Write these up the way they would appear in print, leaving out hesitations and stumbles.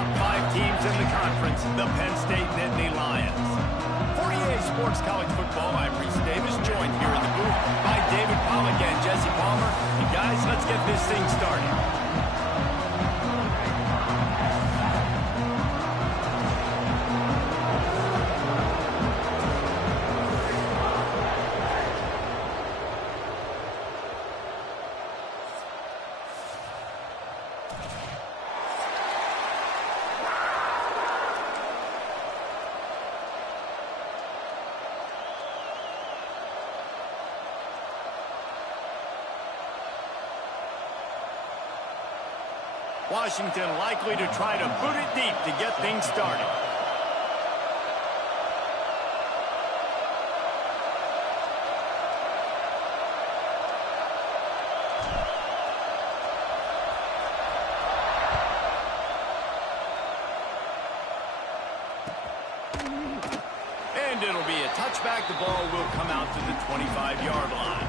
top 5 teams in the conference, the Penn State Nittany Lions. For EA Sports College Football, I'm Reese Davis, joined here in the booth by David Pollack and Jesse Palmer. And guys, let's get this thing started. Washington likely to try to boot it deep to get things started. And it'll be a touchback. The ball will come out to the 25-yard line.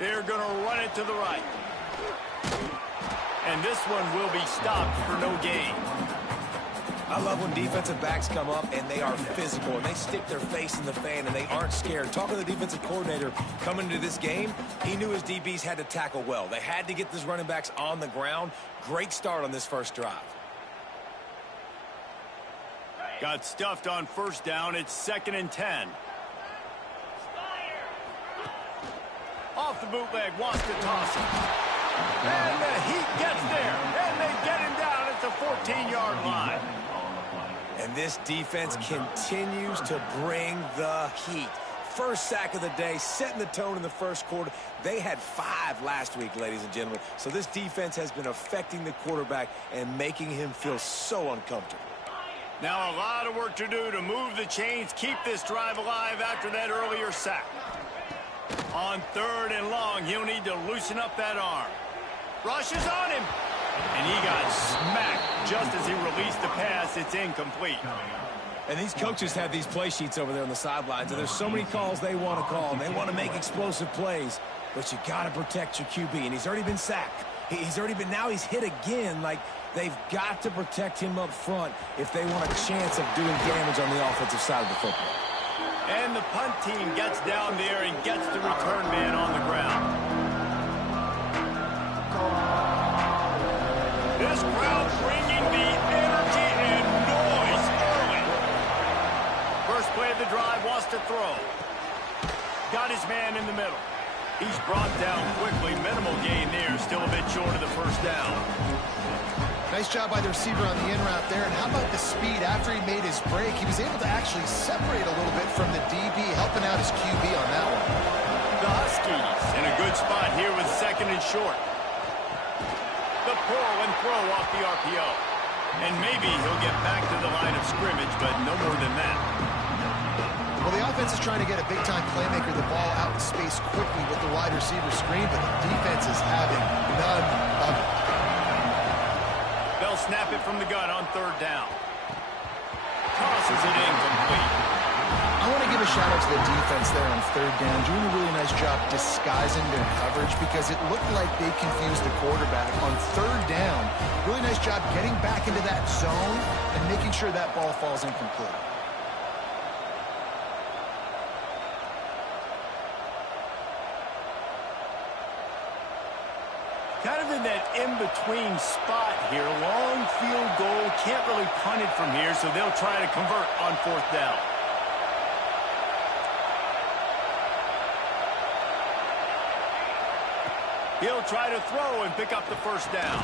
They're going to run it to the right. And this one will be stopped for no gain. I love when defensive backs come up and they are physical and they stick their face in the fan and they aren't scared. Talking to the defensive coordinator coming into this game, he knew his DBs had to tackle well. They had to get these running backs on the ground. Great start on this first drive. Got stuffed on first down. It's 2nd and 10. Off the bootleg, wants to toss it. And the Heat gets there, and they get him down at the 14-yard line. And this defense continues to bring the heat. First sack of the day, setting the tone in the first quarter. They had 5 last week, ladies and gentlemen. So this defense has been affecting the quarterback and making him feel so uncomfortable. Now a lot of work to do to move the chains, keep this drive alive after that earlier sack. On 3rd and long, he'll need to loosen up that arm. Rushes on him. And he got smacked just as he released the pass. It's incomplete. And these coaches have these play sheets over there on the sidelines, and there's so many calls they want to call, and they want to make explosive plays. But you got to protect your QB, and he's already been sacked. Now he's hit again. Like, they've got to protect him up front if they want a chance of doing damage on the offensive side of the football. And the punt team gets down there and gets the return man on the ground. This crowd bringing the energy and noise early. First play of the drive, wants to throw. Got his man in the middle. He's brought down quickly. Minimal gain there. Still a bit short of the first down. Nice job by the receiver on the in route there. And how about the speed after he made his break? He was able to actually separate a little bit from the DB, helping out his QB on that one. The Huskies in a good spot here with 2nd and short. The pull and throw off the RPO. And maybe he'll get back to the line of scrimmage, but no more than that. Well, the offense is trying to get a big-time playmaker the ball out in space quickly with the wide receiver screen, but the defense is having none of it. They'll snap it from the gun on 3rd down. Tosses it incomplete. I want to give a shout-out to the defense there on 3rd down, doing a really nice job disguising their coverage because it looked like they confused the quarterback. On 3rd down, really nice job getting back into that zone and making sure that ball falls incomplete. Kind of in that in-between spot here. Long field goal. Can't really punt it from here, so they'll try to convert on 4th down. He'll try to throw and pick up the first down.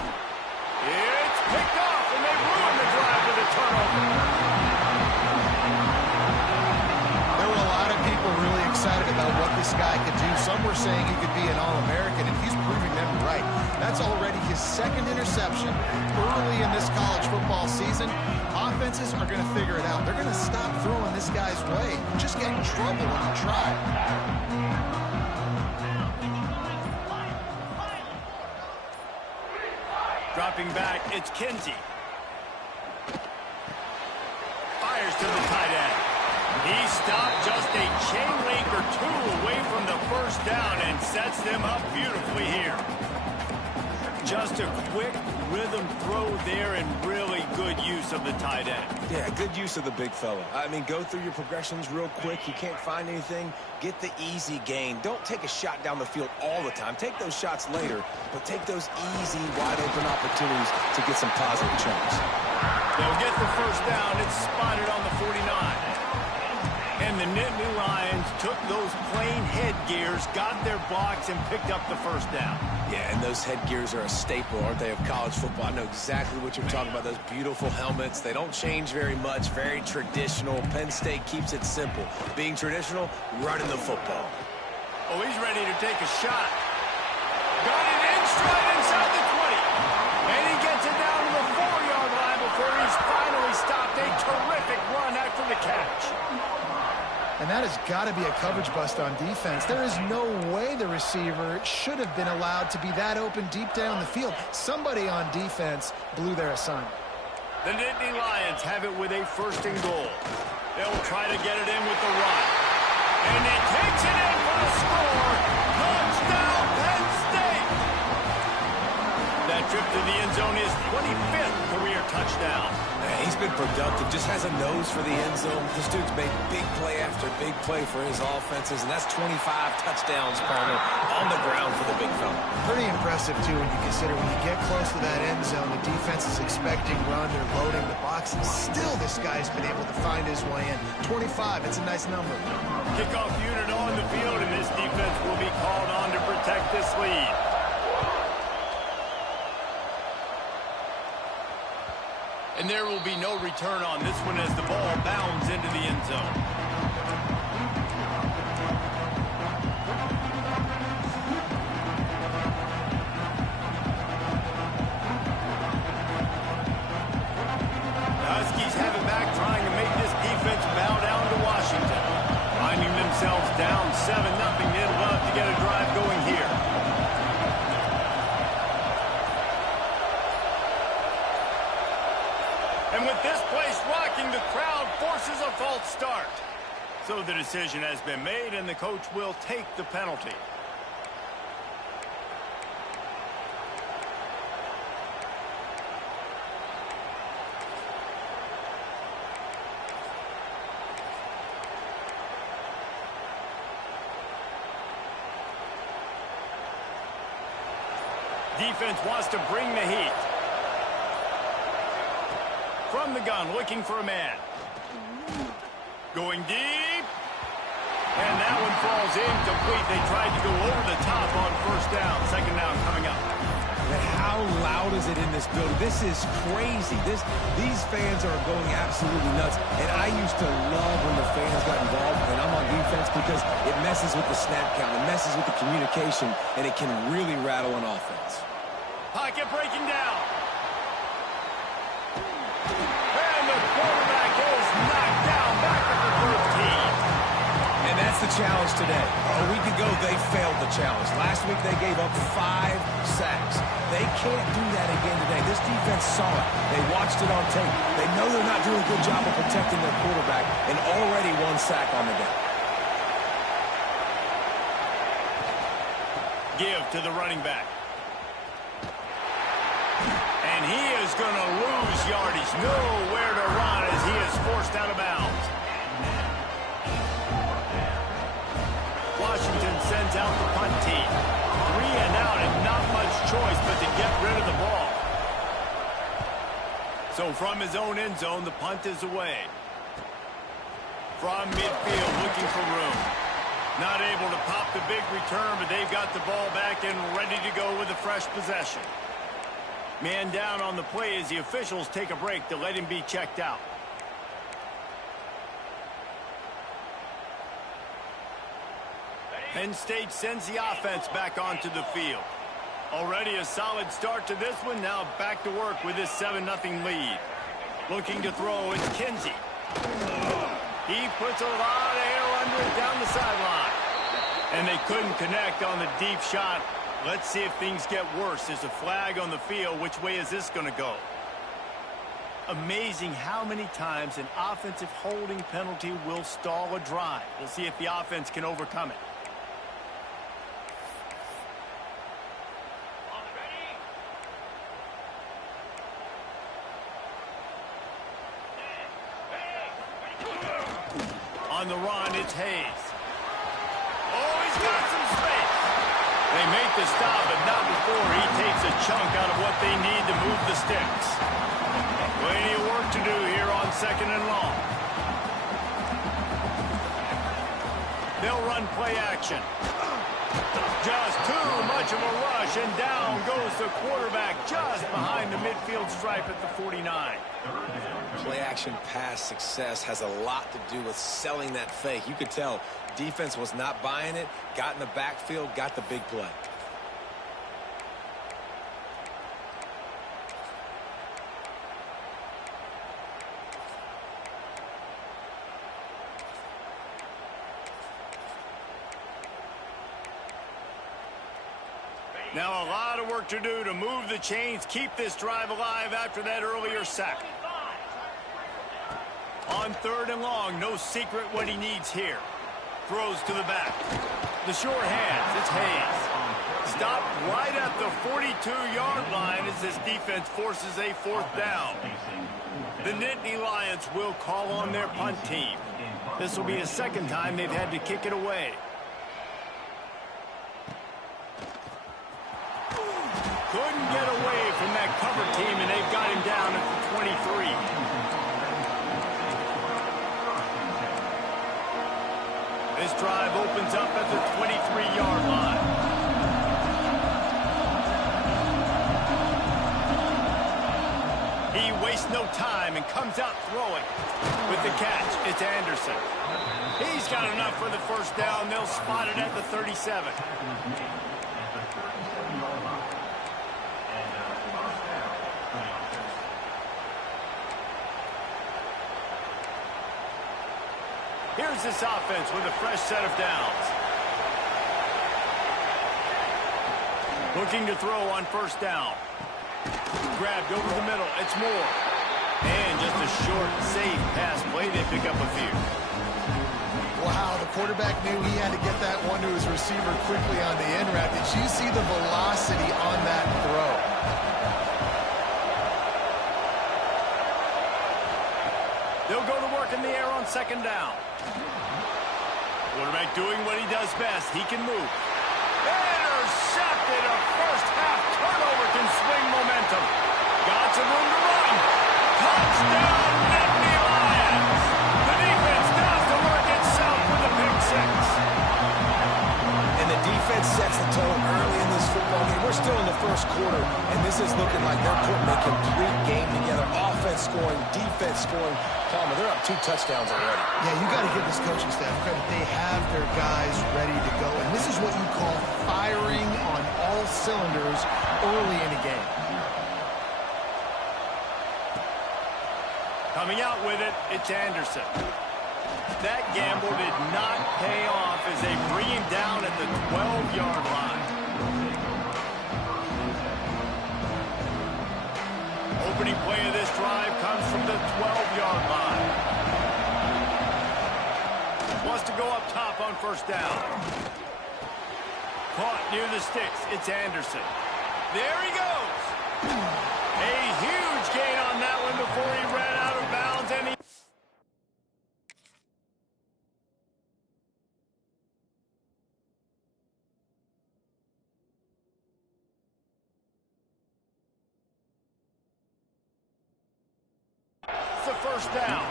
It's picked off, and they ruin the drive with a turnover. There were a lot of people really excited about what this guy could do. Some were saying he could be an All-American, and he's proving them right. That's already his 2nd interception early in this college football season. defenses are going to figure it out. They're going to stop throwing this guy's way. Just get in trouble when you try. Dropping back, it's Kinsey. Fires to the tight end. He stopped just a chain link or two away from the first down and sets them up beautifully here. Just a quick rhythm throw there and really good use of the tight end. Yeah, good use of the big fella. I mean, go through your progressions real quick. You can't find anything, get the easy gain. Don't take a shot down the field all the time. Take those shots later, but take those easy, wide-open opportunities to get some positive chunks. They'll get the first down. It's spotted on the 49. And the Nittany Lions took those plain headgears, got their blocks, and picked up the first down. Yeah, and those headgears are a staple, aren't they, of college football? I know exactly what you're talking about, those beautiful helmets. They don't change very much, very traditional. Penn State keeps it simple. Being traditional, running the football. Oh, he's ready to take a shot. Got it in stride inside the 20. And he gets it down to the 4-yard line before he's finally stopped. A terrific run after the catch. And that has got to be a coverage bust on defense. There is no way the receiver should have been allowed to be that open deep down the field. Somebody on defense blew their assignment. The Nittany Lions have it with a 1st and goal. They'll try to get it in with the run. And he takes it in for a score. Touchdown, Penn State! That trip to the end zone is 25th career touchdown. Man, he's been productive, just has a nose for the end zone. This dude's made big play after big play for his offenses, and that's 25 touchdowns, partner, on the ground for the big fella. Pretty impressive, too, when you consider when you get close to that end zone, the defense is expecting run, they're loading the box, and still this guy's been able to find his way in. 25, it's a nice number. Kickoff unit on the field, and this defense will be called on to protect this lead. And there will be no return on this one as the ball bounds into the end zone. Huskies have it back, trying to make this defense bow down to Washington. Finding themselves down 7-0, they'd love to get a drive going here. And with this place rocking, the crowd forces a false start. So the decision has been made, and the coach will take the penalty. Defense wants to bring the heat. From the gun, looking for a man. Going deep. And that one falls incomplete. They tried to go over the top on 1st down. 2nd down coming up. But how loud is it in this building? This is crazy. These fans are going absolutely nuts. And I used to love when the fans got involved when I'm on defense because it messes with the snap count. It messes with the communication, and it can really rattle an offense. Pocket breaking down. And the quarterback is knocked down back at the 13. And that's the challenge today. A week ago, they failed the challenge. Last week, they gave up 5 sacks. They can't do that again today. This defense saw it. They watched it on tape. They know they're not doing a good job of protecting their quarterback, and already 1 sack on the day. Give to the running back. And he is going to lose yardage. Nowhere to run as he is forced out of bounds. Washington sends out the punt team. 3 and out and not much choice but to get rid of the ball. So from his own end zone, the punt is away. From midfield, looking for room. Not able to pop the big return, but they've got the ball back and ready to go with a fresh possession. Man down on the play as the officials take a break to let him be checked out. Penn State sends the offense back onto the field. Already a solid start to this one. Now back to work with this 7-0 lead. Looking to throw, it's Kinsey. He puts a lot of air under it down the sideline. And they couldn't connect on the deep shot. Let's see if things get worse. There's a flag on the field. Which way is this going to go? Amazing how many times an offensive holding penalty will stall a drive. We'll see if the offense can overcome it. On the run, it's Hayes. Oh, he's got some space. They make the stop, but not before he takes a chunk out of what they need to move the sticks. Plenty of work to do here on 2nd and long. They'll run play action. Just too much of a rush, and down goes the quarterback just behind the midfield stripe at the 49. Play-action pass success has a lot to do with selling that fake. You could tell defense was not buying it, got in the backfield, got the big play. Now a lot of work to do to move the chains, keep this drive alive after that earlier sack. On 3rd and long, no secret what he needs here. Throws to the back. The short hands, it's Hayes. Stopped right at the 42-yard line as this defense forces a 4th down. The Nittany Lions will call on their punt team. This will be the 2nd time they've had to kick it away. Couldn't get away from that cover team, and they've got him down at the 23. This drive opens up at the 23-yard line. He wastes no time and comes out throwing. With the catch, it's Anderson. He's got enough for the 1st down. They'll spot it at the 37. Here's this offense with a fresh set of downs. Looking to throw on 1st down. Grabbed over the middle. It's Moore. And just a short, safe pass play. They pick up a few. Wow, the quarterback knew he had to get that one to his receiver quickly on the end route. Did you see the velocity on that throw? They'll go to work in the air on 2nd down. Quarterback doing what he does best. He can move. Intercepted. A first-half turnover can swing momentum. Got some room to run. Touchdown, Nittany Lions. The defense does the work itself with a pick 6. And the defense sets the tone early in this football game. We're still in the 1st quarter, and this is looking like they're putting a complete game together. Offense scoring, defense scoring. Palmer, they're up 2 touchdowns already. Yeah, you got to give this coaching staff credit. They have their guys ready to go, and this is what you call firing on all cylinders early in a game. Coming out with it, it's Anderson. That gamble did not pay off as they bring him down at the 12-yard line. Opening play of this drive comes from the 12-yard line. Wants to go up top on 1st down. Caught near the sticks. It's Anderson. There he goes. A huge gain on that one before he ran out of bounds, and he... It's the 1st down.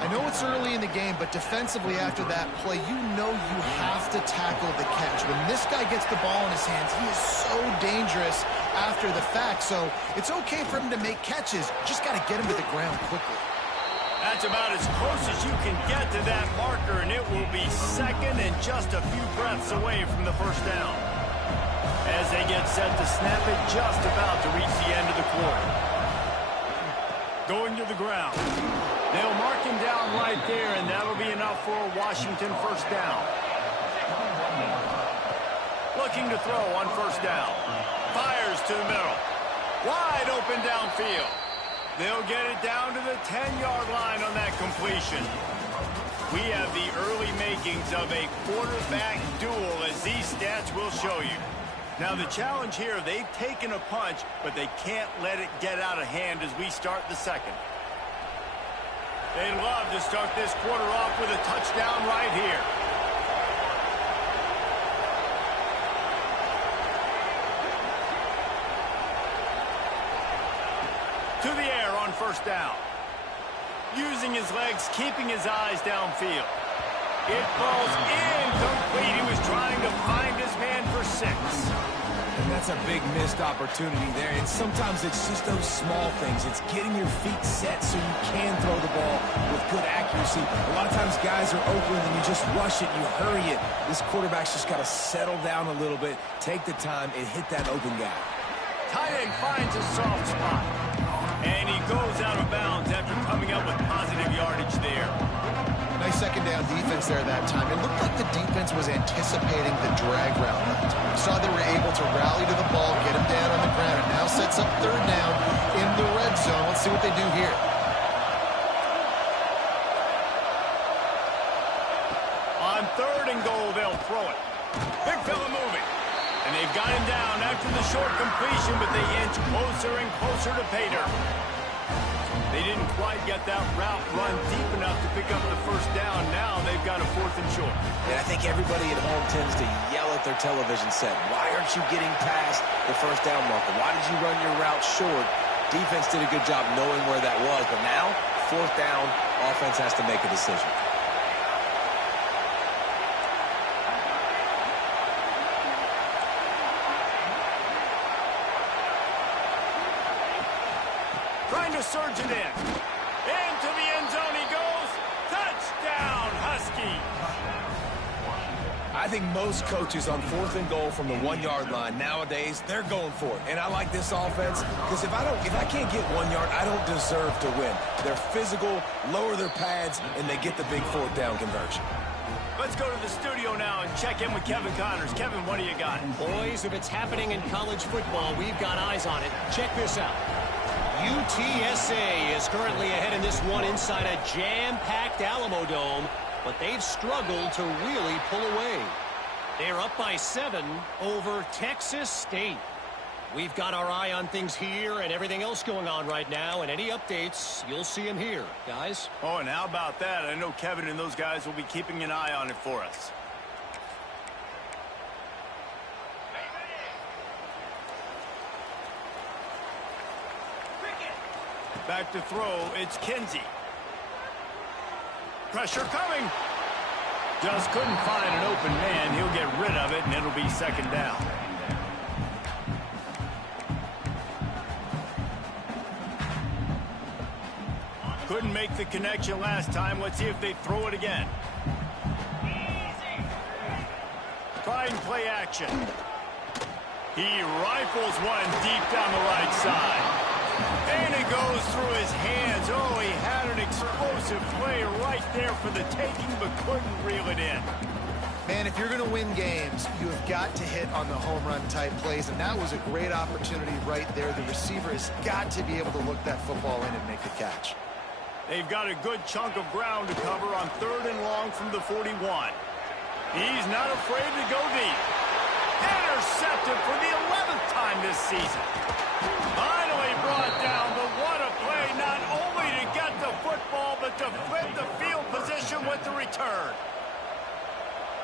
I know it's early in the game, but defensively after that play, you know you have to tackle the catch. When this guy gets the ball in his hands, he is so dangerous after the fact. So it's okay for him to make catches. Just got to get him to the ground quickly. That's about as close as you can get to that marker, and it will be 2nd and just a few breaths away from the 1st down. As they get set to snap it, just about to reach the end of the quarter. going to the ground. They'll mark him down right there, and that'll be enough for a Washington first down. Looking to throw on first down. Fires to the middle. Wide open downfield. They'll get it down to the 10-yard line on that completion. We have the early makings of a quarterback duel, as these stats will show you. Now, the challenge here, they've taken a punch, but they can't let it get out of hand as we start the second. They'd love to start this quarter off with a touchdown right here. To the air on first down. Using his legs, keeping his eyes downfield. It falls incomplete. He was trying to find his man for 6. And that's a big missed opportunity there. And sometimes it's just those small things. It's getting your feet set so you can throw the ball with good accuracy. A lot of times guys are open and you just rush it, you hurry it. This quarterback's just got to settle down a little bit, take the time, and hit that open guy. Tight end finds a soft spot. And he goes out of bounds after coming up with positive yardage there. Nice second down defense there that time. It looked like the defense was anticipating the drag route that time. Saw they were able to rally to the ball, get him down on the ground, and now sets up third down in the red zone. Let's see what they do here. On third and goal, they'll throw it. Big fella moving. And they've got him down after the short completion, but they inch closer and closer to pay dirt. They didn't quite get that route run deep enough to pick up the first down. Now they've got a 4th and short. And I think everybody at home tends to yell at their television set. Why aren't you getting past the first down marker? Why did you run your route short? Defense did a good job knowing where that was. But now, 4th down, offense has to make a decision. Trying to surge it in. Into the end zone he goes. Touchdown, Husky. I think most coaches on 4th and goal from the 1-yard line nowadays, they're going for it. And I like this offense because if I can't get 1 yard, I don't deserve to win. They're physical, lower their pads, and they get the big 4th down conversion. Let's go to the studio now and check in with Kevin Connors. Kevin, what do you got? Boys, if it's happening in college football, we've got eyes on it. Check this out. UTSA is currently ahead in this one inside a jam-packed Alamo Dome, but they've struggled to really pull away. They're up by 7 over Texas State. We've got our eye on things here and everything else going on right now, and any updates, you'll see them here, guys. Oh, and how about that? I know Kevin and those guys will be keeping an eye on it for us. Back to throw, it's Kinsey. Pressure coming. Just couldn't find an open man. He'll get rid of it, and it'll be 2nd down. Couldn't make the connection last time. Let's see if they throw it again. Try and play action. He rifles one deep down the right side. And it goes through his hands. Oh, he had an explosive play right there for the taking, but couldn't reel it in. Man, if you're going to win games, you have got to hit on the home run type plays, and that was a great opportunity right there. The receiver has got to be able to look that football in and make the catch. They've got a good chunk of ground to cover on 3rd and long from the 41. He's not afraid to go deep. Intercepted for the 11th time this season. Finally brought down, but what a play, not only to get the football, but to flip the field position with the return.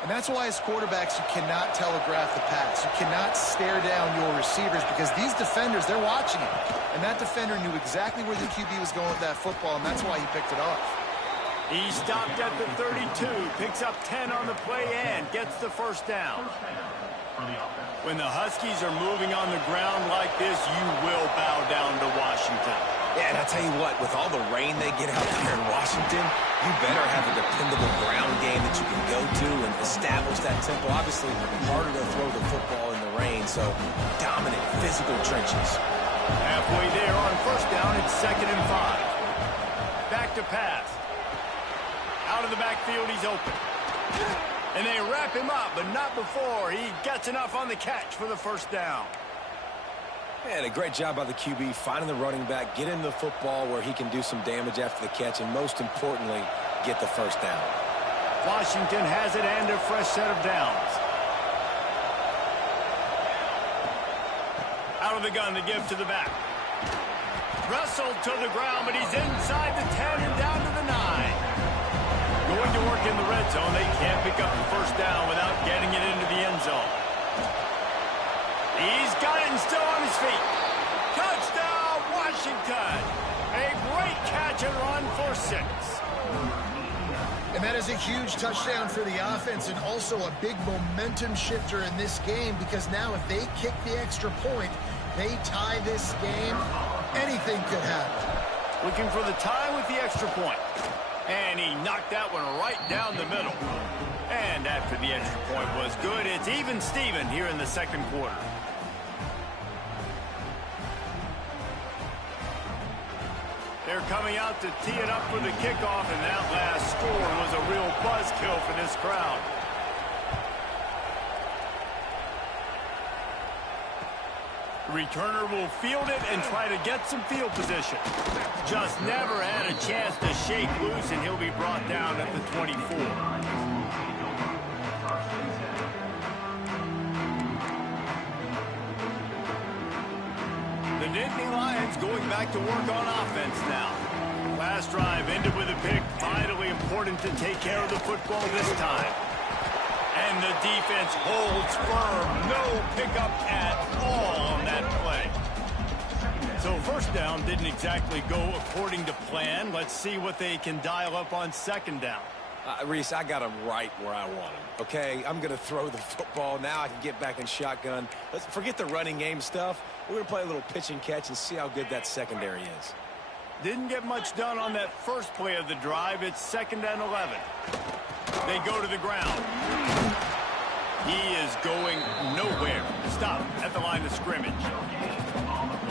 And that's why as quarterbacks, you cannot telegraph the pass. You cannot stare down your receivers because these defenders, they're watching it. And that defender knew exactly where the QB was going with that football, and that's why he picked it off. He stopped at the 32, picks up 10 on the play and gets the first down. When the Huskies are moving on the ground like this, you will bow down to Washington. Yeah, and I tell you what, with all the rain they get out there in Washington, you better have a dependable ground game that you can go to and establish that tempo. Obviously, harder to throw the football in the rain, so dominant physical trenches. Halfway there on first down, it's 2nd and 5. Back to pass. Out of the backfield, he's open. And they wrap him up, but not before he gets enough on the catch for the first down. And a great job by the QB finding the running back, get him the football where he can do some damage after the catch, and most importantly, get the first down. Washington has it and a fresh set of downs. Out of the gun to give to the back. Wrestled to the ground, but he's inside the 10 and down to the 9. Going to work in the red zone. They can't pick up the first down without getting it into the end zone. He's got it and still on his feet. Touchdown, Washington. A great catch and run for 6. And that is a huge touchdown for the offense and also a big momentum shifter in this game, because now if they kick the extra point, they tie this game, anything could happen. Looking for the tie with the extra point. And he knocked that one right down the middle. And after the extra point was good, it's even Steven here in the second quarter. They're coming out to tee it up for the kickoff, and that last score was a real buzzkill for this crowd. The returner will field it and try to get some field position. Just never had a chance to shake loose, and he'll be brought down at the 24. The Nittany Lions going back to work on offense now. Last drive ended with a pick. Vitally important to take care of the football this time. And the defense holds firm. No pickup at all on that play. So first down didn't exactly go according to plan. Let's see what they can dial up on second down. Reese, I got him right where I want him. Okay, I'm going to throw the football. Now I can get back in shotgun. Let's forget the running game stuff. We're going to play a little pitch and catch and see how good that secondary is. Didn't get much done on that first play of the drive. It's 2nd and 11. They go to the ground. He is going nowhere. Stop at the line of scrimmage.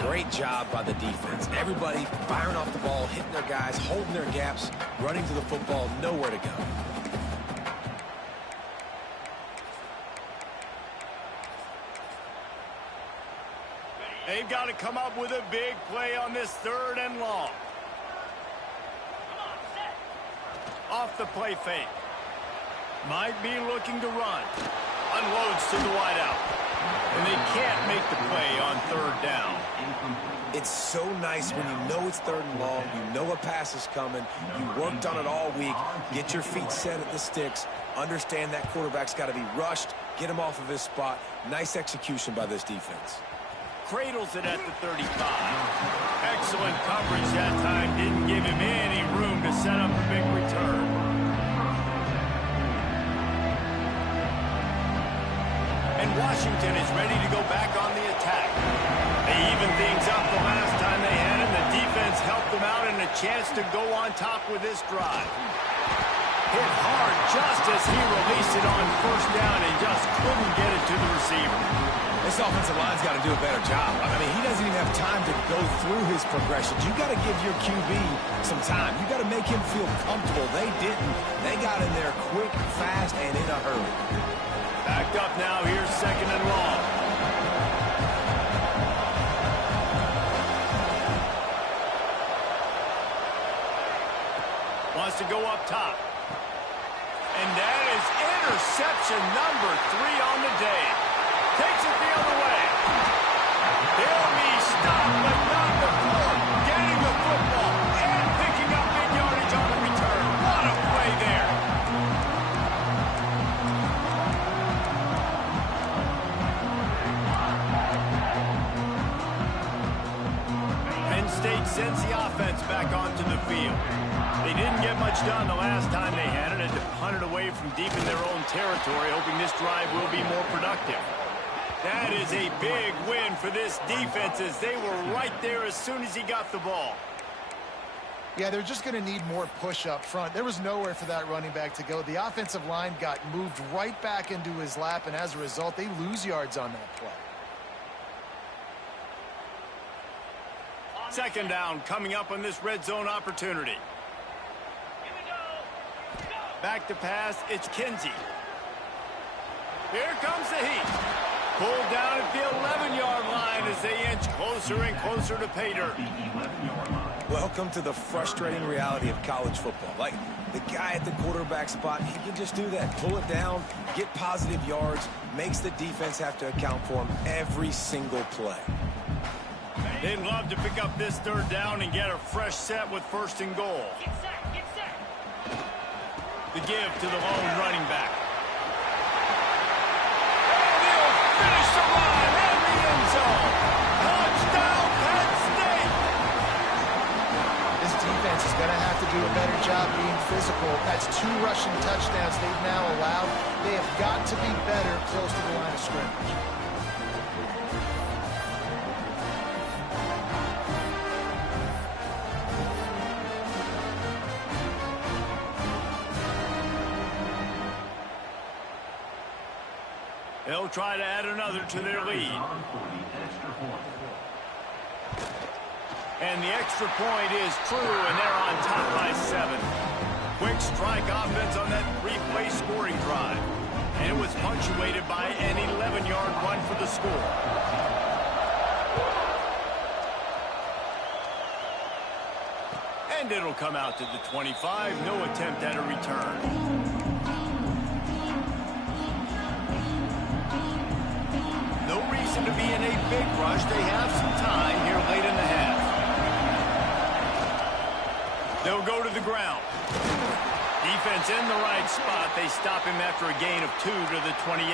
Great job by the defense. Everybody firing off the ball, hitting their guys, holding their gaps, running to the football, nowhere to go. They've got to come up with a big play on this 3rd and long. Off the play fake. Might be looking to run. Unloads to the wideout. And they can't make the play on 3rd down. It's so nice when you know it's 3rd and long, you know a pass is coming, you worked on it all week, get your feet set at the sticks, understand that quarterback's got to be rushed, get him off of his spot. Nice execution by this defense. Cradles it at the 35. Excellent coverage that time. Didn't give him any room to set up a big return. And Washington is ready to go back on the attack. They evened things up the last time they had him. The defense helped them out and a chance to go on top with this drive. Hit hard just as he released it on 1st down and just couldn't get it to the receiver. This offensive line's got to do a better job. I mean, he doesn't even have time to go through his progressions. You got to give your QB some time. You got to make him feel comfortable. They didn't. They got in there quick, fast, and in a hurry. Backed up now. Here's 2nd and long. Wants to go up top. And that is interception number 3 on the day. Takes it the other way. He'll be stopped, but not before getting the football and picking up big yardage on the return. What a play there. Penn State sends the offense back onto the field. They didn't get much done the last time they had it. Had to punt it away from deep in their own territory, hoping this drive will be more productive. That is a big win for this defense as they were right there as soon as he got the ball. Yeah, they're just going to need more push up front. There was nowhere for that running back to go. The offensive line got moved right back into his lap, and as a result, they lose yards on that play. 2nd down coming up on this red zone opportunity. Back to pass, it's Kinsey. Here comes the heat. Pulled down at the 11-yard line as they inch closer and closer to pay dirt. Welcome to the frustrating reality of college football. Like, the guy at the quarterback spot, he can just do that. Pull it down, get positive yards, makes the defense have to account for him every single play. They'd love to pick up this third down and get a fresh set with first and goal. Get set, get set. The give to the lone running back. And he'll finish the run in the end zone. Touchdown, Penn State! This defense is going to have to do a better job being physical. That's 2 rushing touchdowns they've now allowed. They have got to be better close to the line of scrimmage. They'll try to add another to their lead. And the extra point is true, and they're on top by 7. Quick strike offense on that 3-play scoring drive. And it was punctuated by an 11-yard run for the score. And it'll come out to the 25. No attempt at a return. No reason to be in a big rush. They have some time here late in the half. They'll go to the ground. Defense in the right spot. They stop him after a gain of 2 to the 28.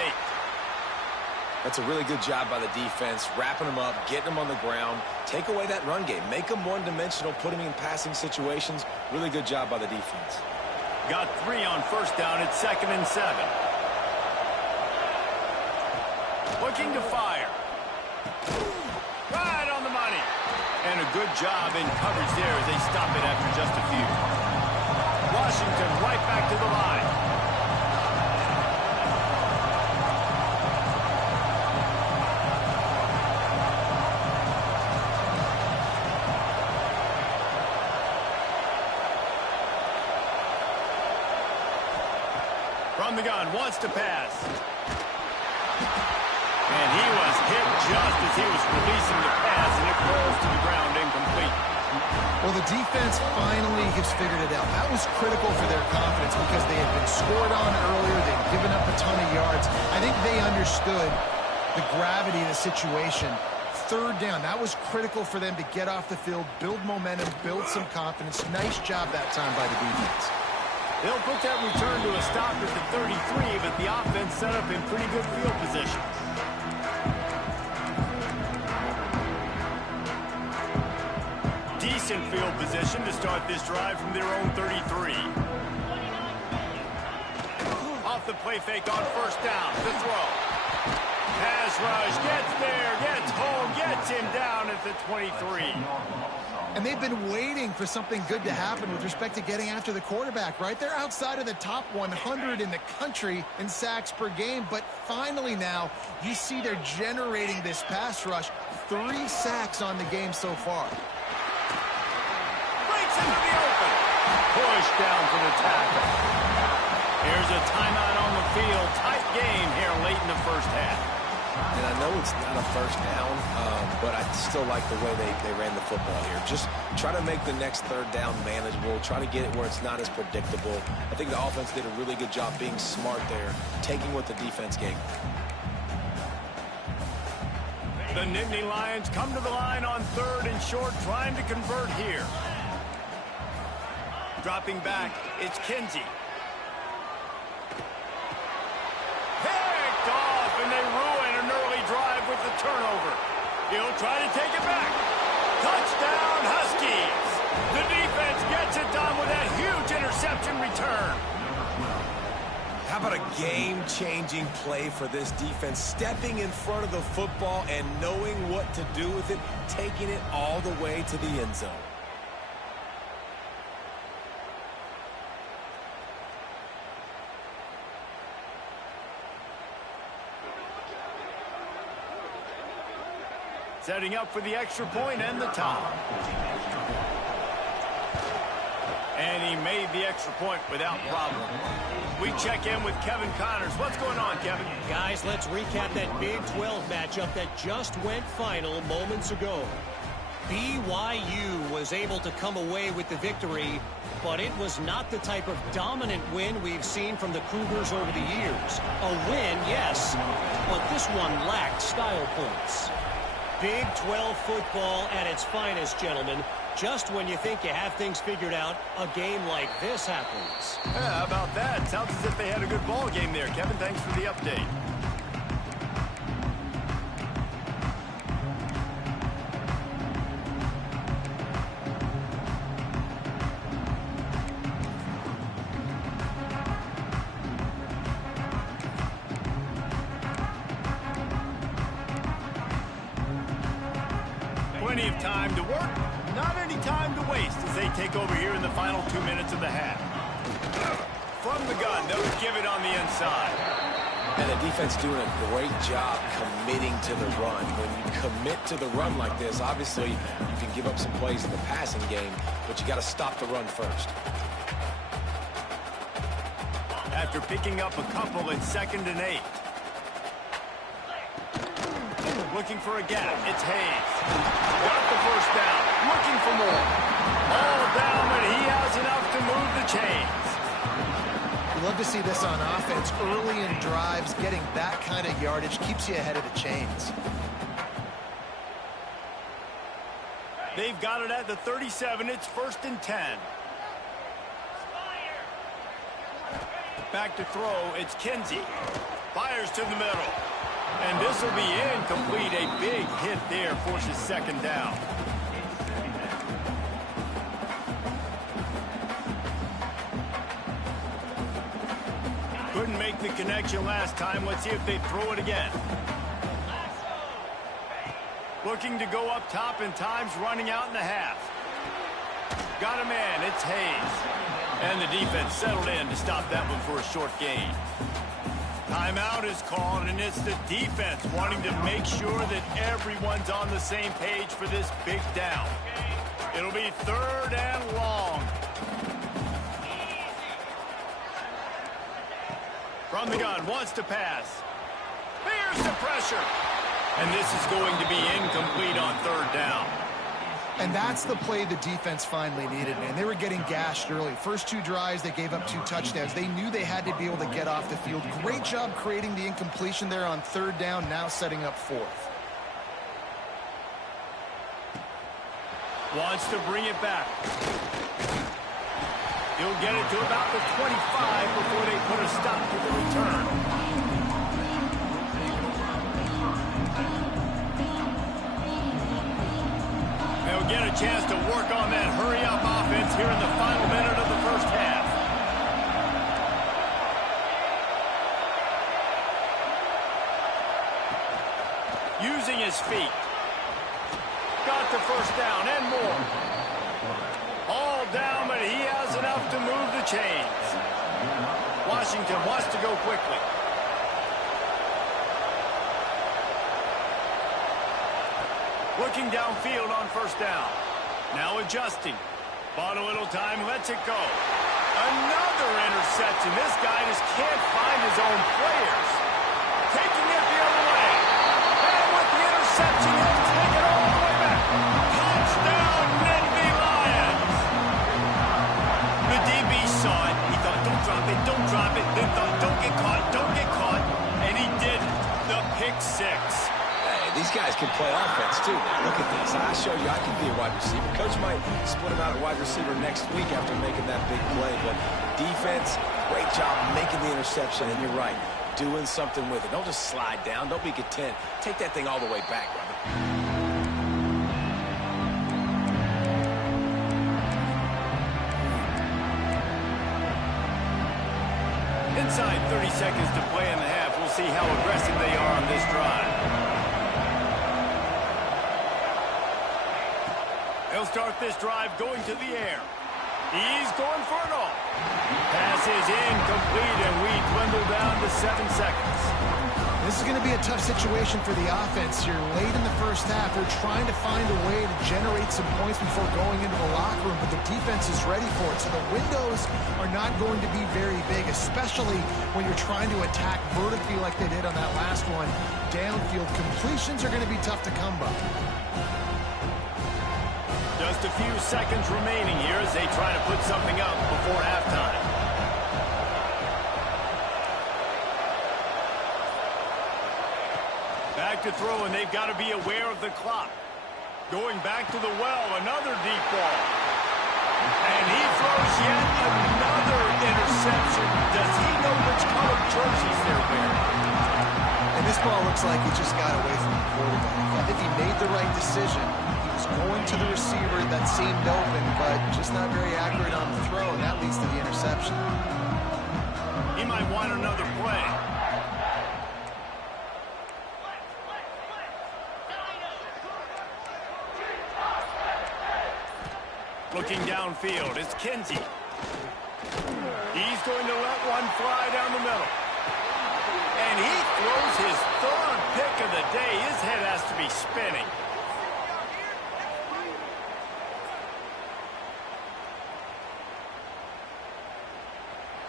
That's a really good job by the defense, wrapping him up, getting him on the ground, take away that run game, make him one-dimensional, put him in passing situations. Really good job by the defense. Got 3 on first down at 2nd and 7. Looking to fire. Right on the money. And a good job in coverage there as they stop it after just a few. Washington right back to the line. From the gun, wants to pass. And he was hit just as he was releasing the pass, and it rolls to the ground incomplete. Well, the defense finally has figured it out. That was critical for their confidence because they had been scored on earlier. They'd given up a ton of yards. I think they understood the gravity of the situation. Third down, that was critical for them to get off the field, build momentum, build some confidence. Nice job that time by the defense. They'll put that return to a stop at the 33, but the offense set up in pretty good field position. Decent field position to start this drive from their own 33. Off the play fake on first down. The throw. Pass rush. Gets there. Gets home. Gets him down at the 23. And they've been waiting for something good to happen with respect to getting after the quarterback, right? They're outside of the top 100 in the country in sacks per game, but finally now you see they're generating this pass rush. 3 sacks on the game so far. Breaks into the open. Push down for the tackle. Here's a timeout on the field. Tight game here late in the first half. And I know it's not a first down, but I still like the way they ran the football here. Just try to make the next third down manageable. Try to get it where it's not as predictable. I think the offense did a really good job being smart there, taking what the defense gave them. The Nittany Lions come to the line on 3rd and short, trying to convert here. Dropping back, it's Kinsey. Picked off, and they ruin an early drive with the turnover. He'll try to take it back. Touchdown, Huskies. The defense gets it done with that huge interception return. How about a game-changing play for this defense, stepping in front of the football and knowing what to do with it, taking it all the way to the end zone. Setting up for the extra point and the top. And he made the extra point without problem. We check in with Kevin Connors. What's going on, Kevin? Guys, let's recap that Big 12 matchup that just went final moments ago. BYU was able to come away with the victory, but it was not the type of dominant win we've seen from the Cougars over the years. A win, yes, but this one lacked style points. Big 12 football at its finest, gentlemen. Just when you think you have things figured out, a game like this happens. Yeah, how about that? Sounds as if they had a good ball game there. Kevin, thanks for the update. Plenty of time to work. Not any time to waste as they take over here in the final 2 minutes of the half. From the gun, they'll give it on the inside. And the defense doing a great job committing to the run. When you commit to the run like this, obviously you can give up some plays in the passing game, but you got to stop the run first. After picking up a couple at 2nd and 8. Looking for a gap. It's Hayes. Got the first down. Looking for more. All down, but he has enough to move the chains. You love to see this on offense. Early in drives, getting that kind of yardage keeps you ahead of the chains. They've got it at the 37. It's 1st and 10. Back to throw. It's Kinsey. Fires to the middle. And this will be incomplete. A big hit there forces 2nd down. Couldn't make the connection last time. Let's see if they throw it again. Looking to go up top, and time's running out in the half. Got a man. It's Hayes. And the defense settled in to stop that one for a short gain. Timeout is called, and it's the defense wanting to make sure that everyone's on the same page for this big down. It'll be 3rd and long. From the gun, wants to pass. There's the pressure. And this is going to be incomplete on 3rd down. And that's the play the defense finally needed, man. They were getting gashed early. First 2 drives, they gave up 2 touchdowns. They knew they had to be able to get off the field. Great job creating the incompletion there on 3rd down, now setting up 4th. Wants to bring it back. He'll get it to about the 25 before they put a stop to the return. They'll get a chance to work on that hurry-up offense here in the final minute of the first half. Using his feet. Got the first down and more. All down, but he has enough to move the chains. Washington wants to go quickly. Looking downfield on 1st down. Now adjusting. Bought a little time, lets it go. Another interception. This guy just can't find his own players. Taking it the other way. And with the interception, he'll take it all the way back. Touchdown, Nittany Lions. The DB saw it. He thought, don't drop it, don't drop it. Then thought, don't get caught, don't get caught. And he did the pick 6. These guys can play offense, too. Now, look at this. I showed you I can be a wide receiver. Coach might split him out at wide receiver next week after making that big play. But defense, great job making the interception. And you're right, doing something with it. Don't just slide down. Don't be content. Take that thing all the way back, brother. Inside 30 seconds to play in the half. We'll see how aggressive they are on this drive. They'll start this drive going to the air. He's going for it all. Pass This is incomplete, and we dwindle down to 7 seconds. This is going to be a tough situation for the offense here. Late in the first half, they're trying to find a way to generate some points before going into the locker room, but the defense is ready for it. So the windows are not going to be very big, especially when you're trying to attack vertically like they did on that last one. Downfield completions are going to be tough to come by. Just a few seconds remaining here as they try to put something up before halftime. Back to throw, and they've got to be aware of the clock. Going back to the well, another deep ball. And he throws yet another interception. Does he know which color jerseys they're wearing? And this ball looks like he just got away from the quarterback. I think he made the right decision. He was going to the receiver that seemed open, but just not very accurate on the throw, and that leads to the interception. He might want another play. Looking downfield, it's Kinsey. He's going to let one fly down the middle. And he throws his third pick of the day. His head has to be spinning.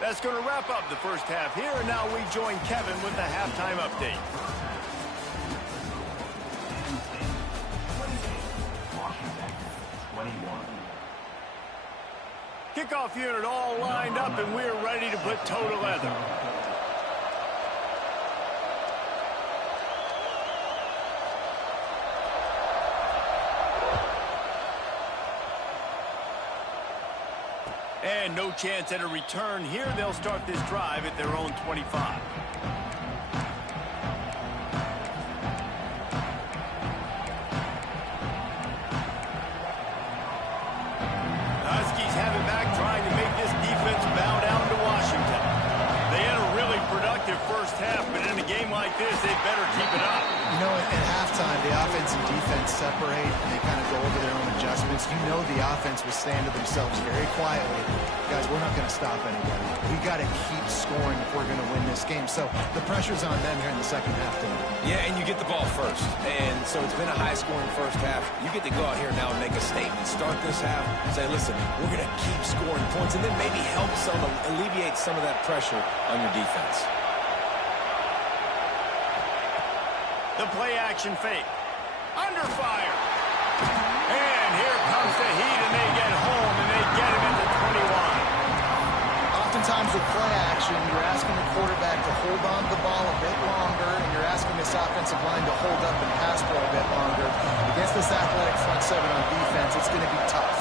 That's going to wrap up the first half here, and now we join Kevin with the halftime update. Kickoff unit all lined up, and we're ready to put toe to leather. And no chance at a return here. They'll start this drive at their own 25. First half, but in a game like this, they better keep it up. You know, at halftime, the offense and defense separate, and they kind of go over their own adjustments. You know the offense was saying to themselves very quietly, guys, we're not going to stop anybody. We got to keep scoring if we're going to win this game. So the pressure's on them here in the second half tonight. Yeah, and you get the ball first. And so it's been a high-scoring first half. You get to go out here now and make a statement. Start this half, say, listen, we're going to keep scoring points, and then maybe help alleviate some of that pressure on your defense. The play-action fake. Under fire. And here comes the heat, and they get home, and they get him at the 21. Oftentimes with play action, you're asking the quarterback to hold on to the ball a bit longer, and you're asking this offensive line to hold up and pass for a bit longer. Against this athletic front seven on defense, it's going to be tough.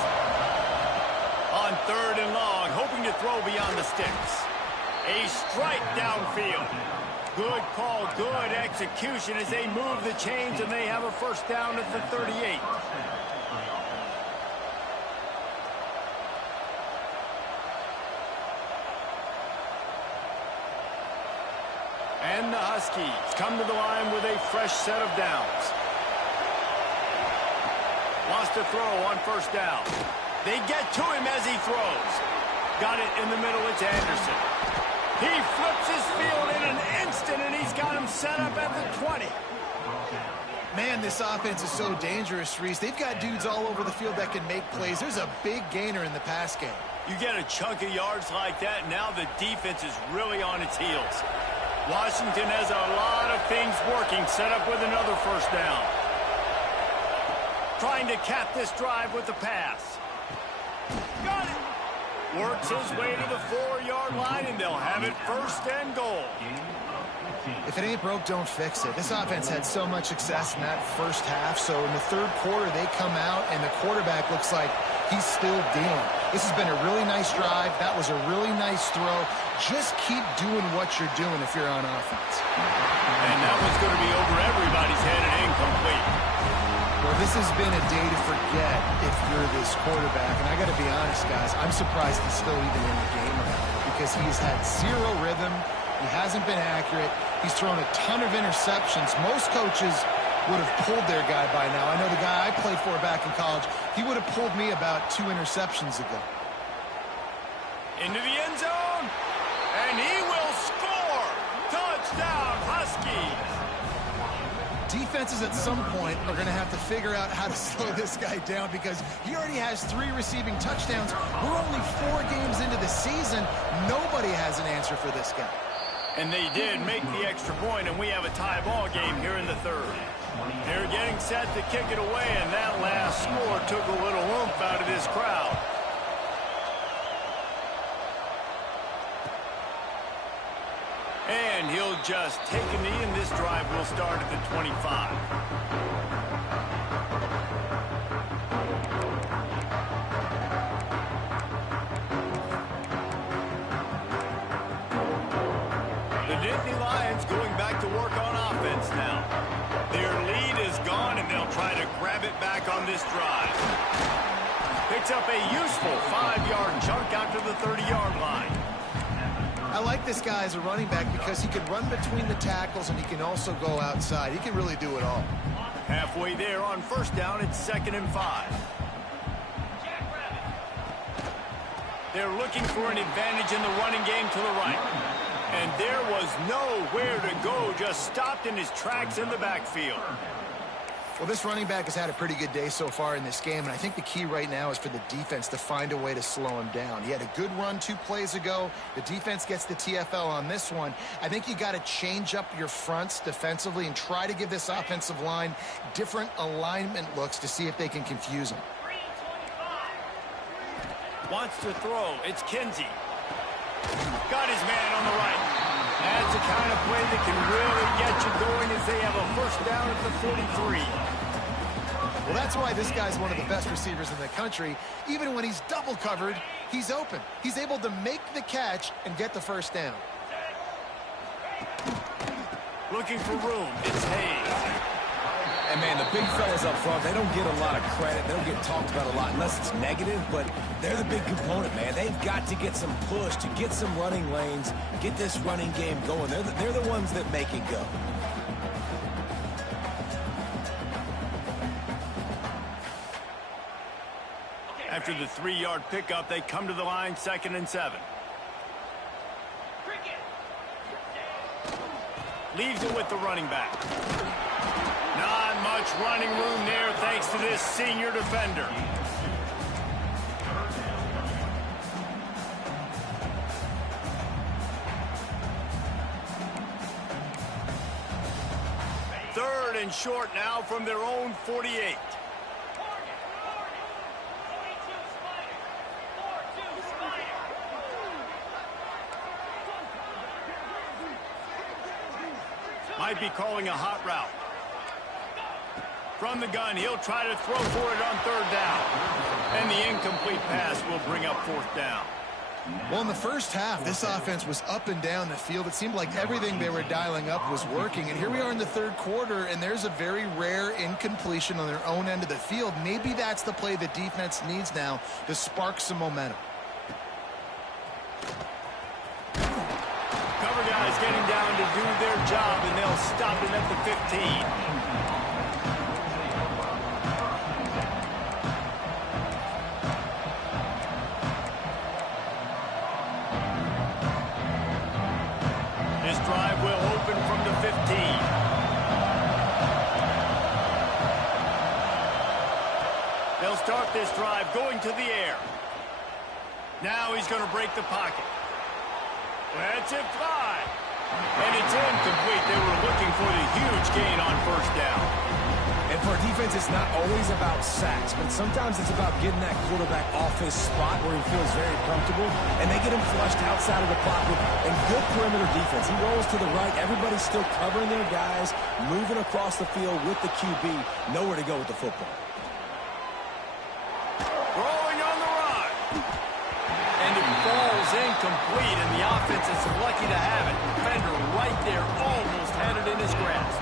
On 3rd and long, hoping to throw beyond the sticks. A strike downfield. Good call, good execution as they move the chains, and they have a first down at the 38. And the Huskies come to the line with a fresh set of downs. Wants to throw on first down. They get to him as he throws. Got it in the middle, it's Anderson. He flips his field in an instant, and he's got him set up at the 20. Man, this offense is so dangerous, Reese. They've got dudes all over the field that can make plays. There's a big gainer in the pass game. You get a chunk of yards like that, now the defense is really on its heels. Washington has a lot of things working, set up with another first down. Trying to cap this drive with the pass. Got it! Works his way to the 4-yard line, and they'll have it first and goal. If it ain't broke, don't fix it. This offense had so much success in that first half, so in the third quarter, they come out, and the quarterback looks like he's still dealing. This has been a really nice drive. That was a really nice throw. Just keep doing what you're doing if you're on offense. And that one's going to be over everybody's head and incomplete. Well, this has been a day to forget if you're this quarterback. And I got to be honest, guys, I'm surprised he's still even in the game right now because he's had zero rhythm. He hasn't been accurate. He's thrown a ton of interceptions. Most coaches would have pulled their guy by now. I know the guy I played for back in college, he would have pulled me about 2 interceptions ago. Into the end zone. defenses at some point are going to have to figure out how to slow this guy down because he already has 3 receiving touchdowns. We're only 4 games into the season. Nobody has an answer for this guy. And they did make the extra point, and we have a tie ball game here in the third. They're getting set to kick it away, and that last score took a little oomph out of this crowd. And he'll just take a knee, and this drive will start at the 25. The Nittany Lions going back to work on offense now. Their lead is gone, and they'll try to grab it back on this drive. Picks up a useful 5-yard chunk out to the 30-yard line. I like this guy as a running back because he can run between the tackles and he can also go outside. He can really do it all. Halfway there on first down, it's 2nd and 5. They're looking for an advantage in the running game to the right. And there was nowhere to go, just stopped in his tracks in the backfield. Well, this running back has had a pretty good day so far in this game, and I think the key right now is for the defense to find a way to slow him down. He had a good run 2 plays ago. The defense gets the TFL on this one. I think you got to change up your fronts defensively and try to give this offensive line different alignment looks to see if they can confuse him. Wants to throw. It's Kinsey. Got his man on the right. That's the kind of play that can really get you going as they have a first down at the 43. Well, that's why this guy's one of the best receivers in the country. Even when he's double covered, he's open. He's able to make the catch and get the first down. Looking for room. It's Hayes. And, man, the big fellas up front, they don't get a lot of credit. They don't get talked about a lot unless it's negative, but they're the big component, man. They've got to get some push, to get some running lanes, get this running game going. They're the ones that make it go. After the 3-yard pickup, they come to the line, 2nd and 7. Leaves it with the running back. Not much running room there thanks to this senior defender. Third and short now from their own 48. Might be calling a hot route. From the gun, he'll try to throw for it on 3rd down. And the incomplete pass will bring up 4th down. Well, in the first half, this offense was up and down the field. It seemed like everything they were dialing up was working. And here we are in the 3rd quarter, and there's a very rare incompletion on their own end of the field. Maybe that's the play the defense needs now to spark some momentum. Cover guys getting down to do their job, and they'll stop him at the 15. This drive will open from the 15. They'll start this drive going to the air. Now he's going to break the pocket. That's it fly. And it's incomplete. They were looking for the huge gain on first down. And for defense, it's not always about sacks, but sometimes it's about getting that quarterback off his spot where he feels very comfortable, and they get him flushed outside of the pocket. And good perimeter defense. He rolls to the right. Everybody's still covering their guys, moving across the field with the QB. Nowhere to go with the football. Throwing on the run. And it falls incomplete, and the offense is lucky to have it. Defender right there almost had it in his grasp.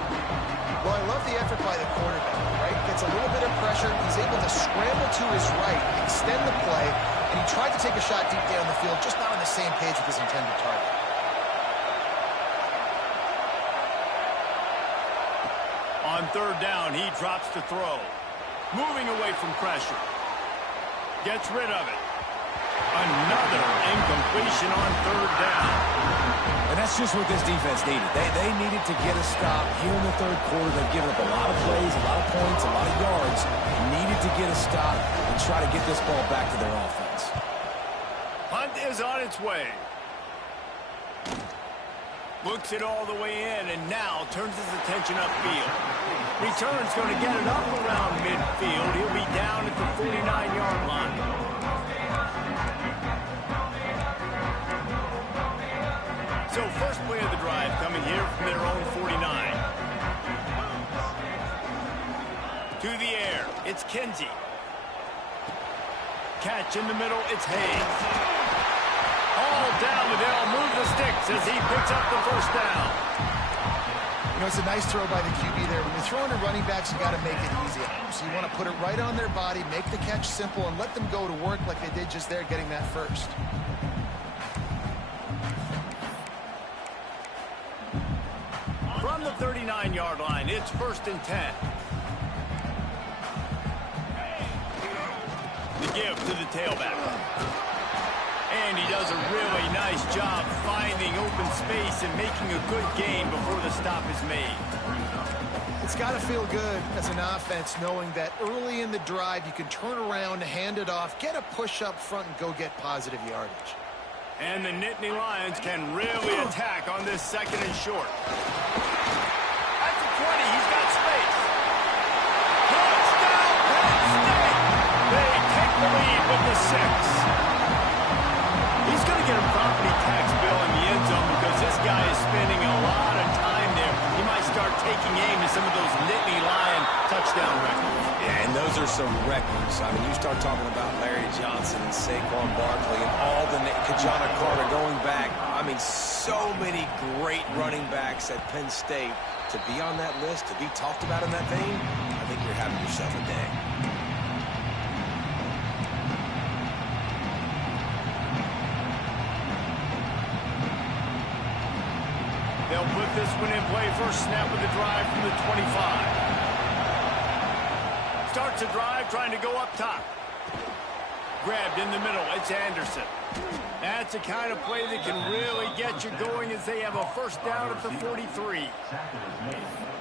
Well, I love the effort by the quarterback, right? Gets a little bit of pressure. He's able to scramble to his right, extend the play, and he tried to take a shot deep down the field, just not on the same page with his intended target. On 3rd down, he drops to throw. Moving away from pressure. Gets rid of it. Another incompletion on 3rd down. And that's just what this defense needed. They needed to get a stop here in the third quarter. They've given up a lot of plays, a lot of points, a lot of yards. Needed to get a stop and try to get this ball back to their offense. Punt is on its way. Looks it all the way in and now turns his attention upfield. Return's going to get it up around midfield. He'll be down at the 49-yard line. So first play of the drive coming here from their own 49. To the air, it's Kinsey. Catch in the middle, it's Hayes. All down, but they'll move the sticks as he picks up the first down. You know, it's a nice throw by the QB there. When you're throwing to running backs, you got to make it easy. So you want to put it right on their body, make the catch simple, and let them go to work like they did just there, getting that first. From the 39-yard line, it's 1st and 10. The give to the tailback. And he does a really nice job finding open space and making a good gain before the stop is made. It's got to feel good as an offense knowing that early in the drive you can turn around, hand it off, get a push up front, and go get positive yardage. And the Nittany Lions can really attack on this 2nd and short. At the 20, he's got space. Touchdown, Penn State! They take the lead with the 6. He's going to get a property tax bill in the end zone because this guy is spending a lot of time there. He might start taking aim to some of those Nittany Lion touchdown records. Yeah, and those are some records. I mean, you start talking about Larry Johnson and Saquon Barkley and all the Kajana Carter going back. I mean, so many great running backs at Penn State. To be on that list, to be talked about in that vein, I think you're having yourself a day. They'll put this one in play. First snap of the drive from the 25. Starts a drive trying to go up top. Grabbed in the middle. It's Anderson. That's the kind of play that can really get you going as they have a first down at the 43.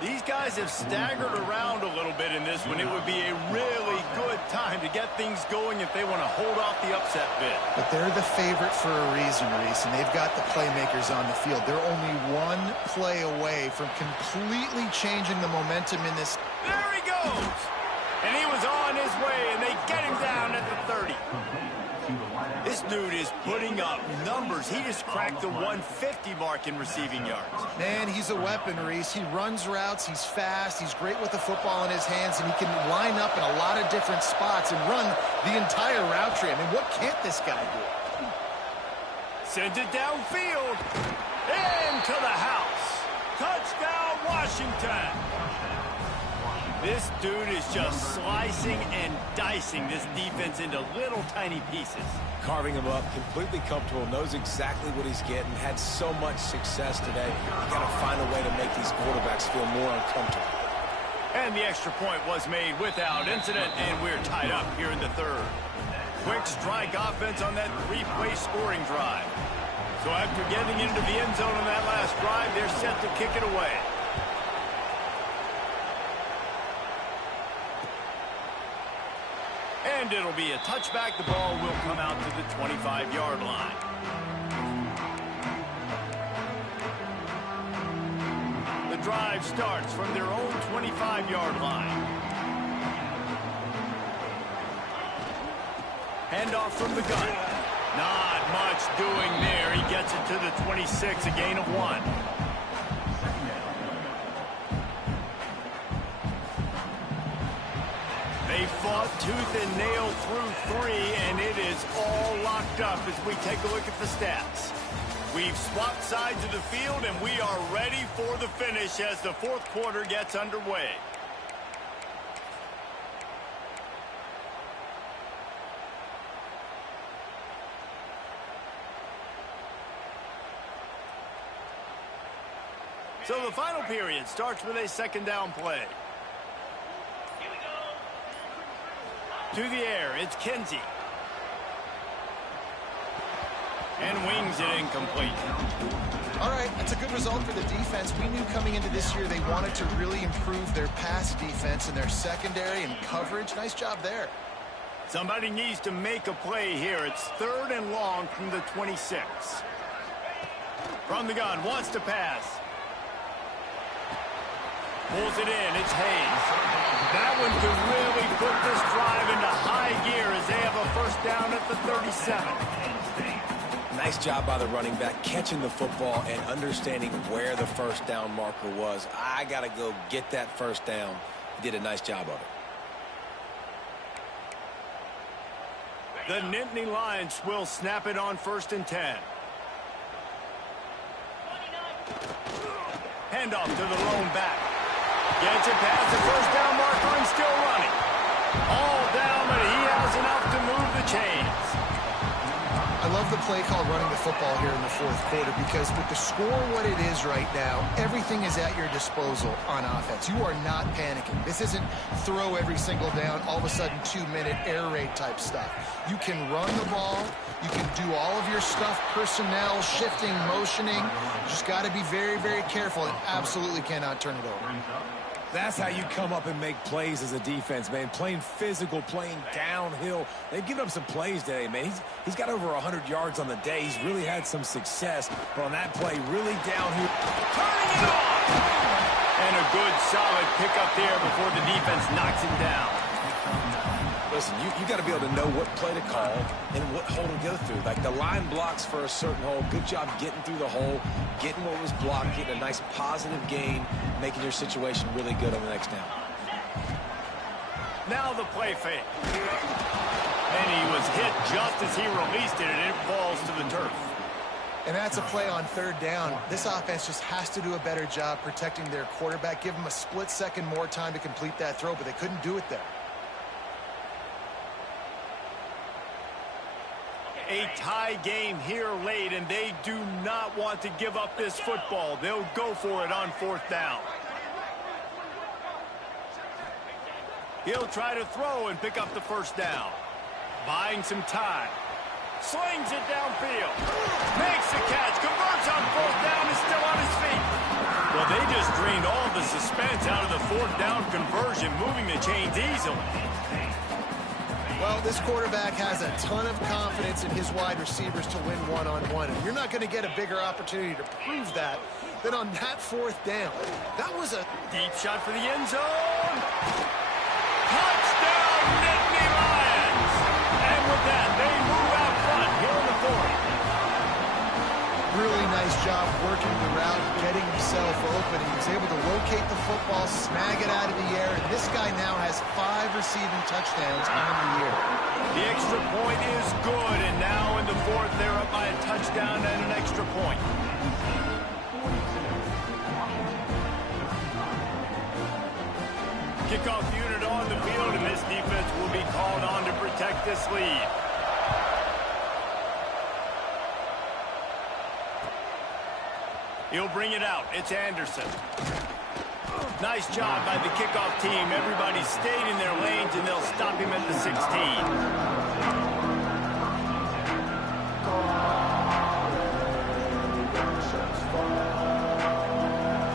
These guys have staggered around a little bit in this one. It would be a really good time to get things going if they want to hold off the upset bid. But they're the favorite for a reason, Reese, and they've got the playmakers on the field. They're only one play away from completely changing the momentum in this. There he goes! And he was on his way, and they get him down at the 30. This dude is putting up numbers. He just cracked the 150 mark in receiving yards. Man, he's a weapon, Reese. He runs routes. He's fast. He's great with the football in his hands, and he can line up in a lot of different spots and run the entire route tree. I mean, what can't this guy do? Sends it downfield. Into the house. Touchdown, Washington. This dude is just slicing and dicing this defense into little tiny pieces. Carving him up, completely comfortable, knows exactly what he's getting, had so much success today. You got to find a way to make these quarterbacks feel more uncomfortable. And the extra point was made without incident, and we're tied up here in the 3rd. Quick strike offense on that 3-play scoring drive. So after getting into the end zone on that last drive, they're set to kick it away. And it'll be a touchback. The ball will come out to the 25-yard line. The drive starts from their own 25-yard line. Handoff from the gun. Not much doing there. He gets it to the 26, a gain of 1. They fought tooth and nail through 3, and it is all locked up as we take a look at the stats. We've swapped sides of the field, and we are ready for the finish as the 4th quarter gets underway. So the final period starts with a 2nd down play. To the air, it's Kinsey. And wings it incomplete. All right, that's a good result for the defense. We knew coming into this year they wanted to really improve their pass defense and their secondary and coverage. Nice job there. Somebody needs to make a play here. It's 3rd and long from the 26. From the gun, wants to pass. Pulls it in, it's Hayes. That one could really put this drive into high gear as they have a first down at the 37. Nice job by the running back, catching the football and understanding where the first down marker was. I got to go get that first down. He did a nice job of it. The Nittany Lions will snap it on 1st and 10. Handoff to the lone back. Gets it past the first down marker and still running. All down, but he has enough to move the chains. I love the play call running the football here in the 4th quarter because with the score what it is right now, everything is at your disposal on offense. You are not panicking. This isn't throw every single down, all of a sudden 2-minute air raid type stuff. You can run the ball. You can do all of your stuff, personnel, shifting, motioning. You just got to be very, very careful and absolutely cannot turn it over. That's how you come up and make plays as a defense, man. Playing physical, playing downhill. They've given up some plays today, man. He's got over 100 yards on the day. He's really had some success. But on that play, really downhill. Turning it on! And a good, solid pickup there before the defense knocks him down. Listen, you got to be able to know what play to call and what hole to go through. Like the line blocks for a certain hole. Good job getting through the hole, getting what was blocked, getting a nice positive gain, making your situation really good on the next down. Now the play fake. And he was hit just as he released it, and it falls to the turf. And that's a play on 3rd down. This offense just has to do a better job protecting their quarterback. Give him a split second more time to complete that throw, but they couldn't do it there. A tie game here late, and they do not want to give up this football. They'll go for it on 4th down. He'll try to throw and pick up the first down. Buying some time. Slings it downfield. Makes the catch. Converts on 4th down. Is still on his feet. Well, they just drained all the suspense out of the 4th down conversion, moving the chains easily. Well, this quarterback has a ton of confidence in his wide receivers to win one-on-one. And you're not going to get a bigger opportunity to prove that than on that 4th down. That was a deep shot for the end zone. Touchdown, Nittany Lions. And with that, they move out front here in the 4th. really nice job working the route, getting himself open. He was able to locate the football, snag it out of the air, and this guy now has 5 receiving touchdowns on the year. The extra point is good, and now in the 4th, they're up by a touchdown and an extra point. Kickoff unit on the field, and this defense will be called on to protect this lead. He'll bring it out. It's Anderson. Nice job by the kickoff team. Everybody stayed in their lanes, and they'll stop him at the 16.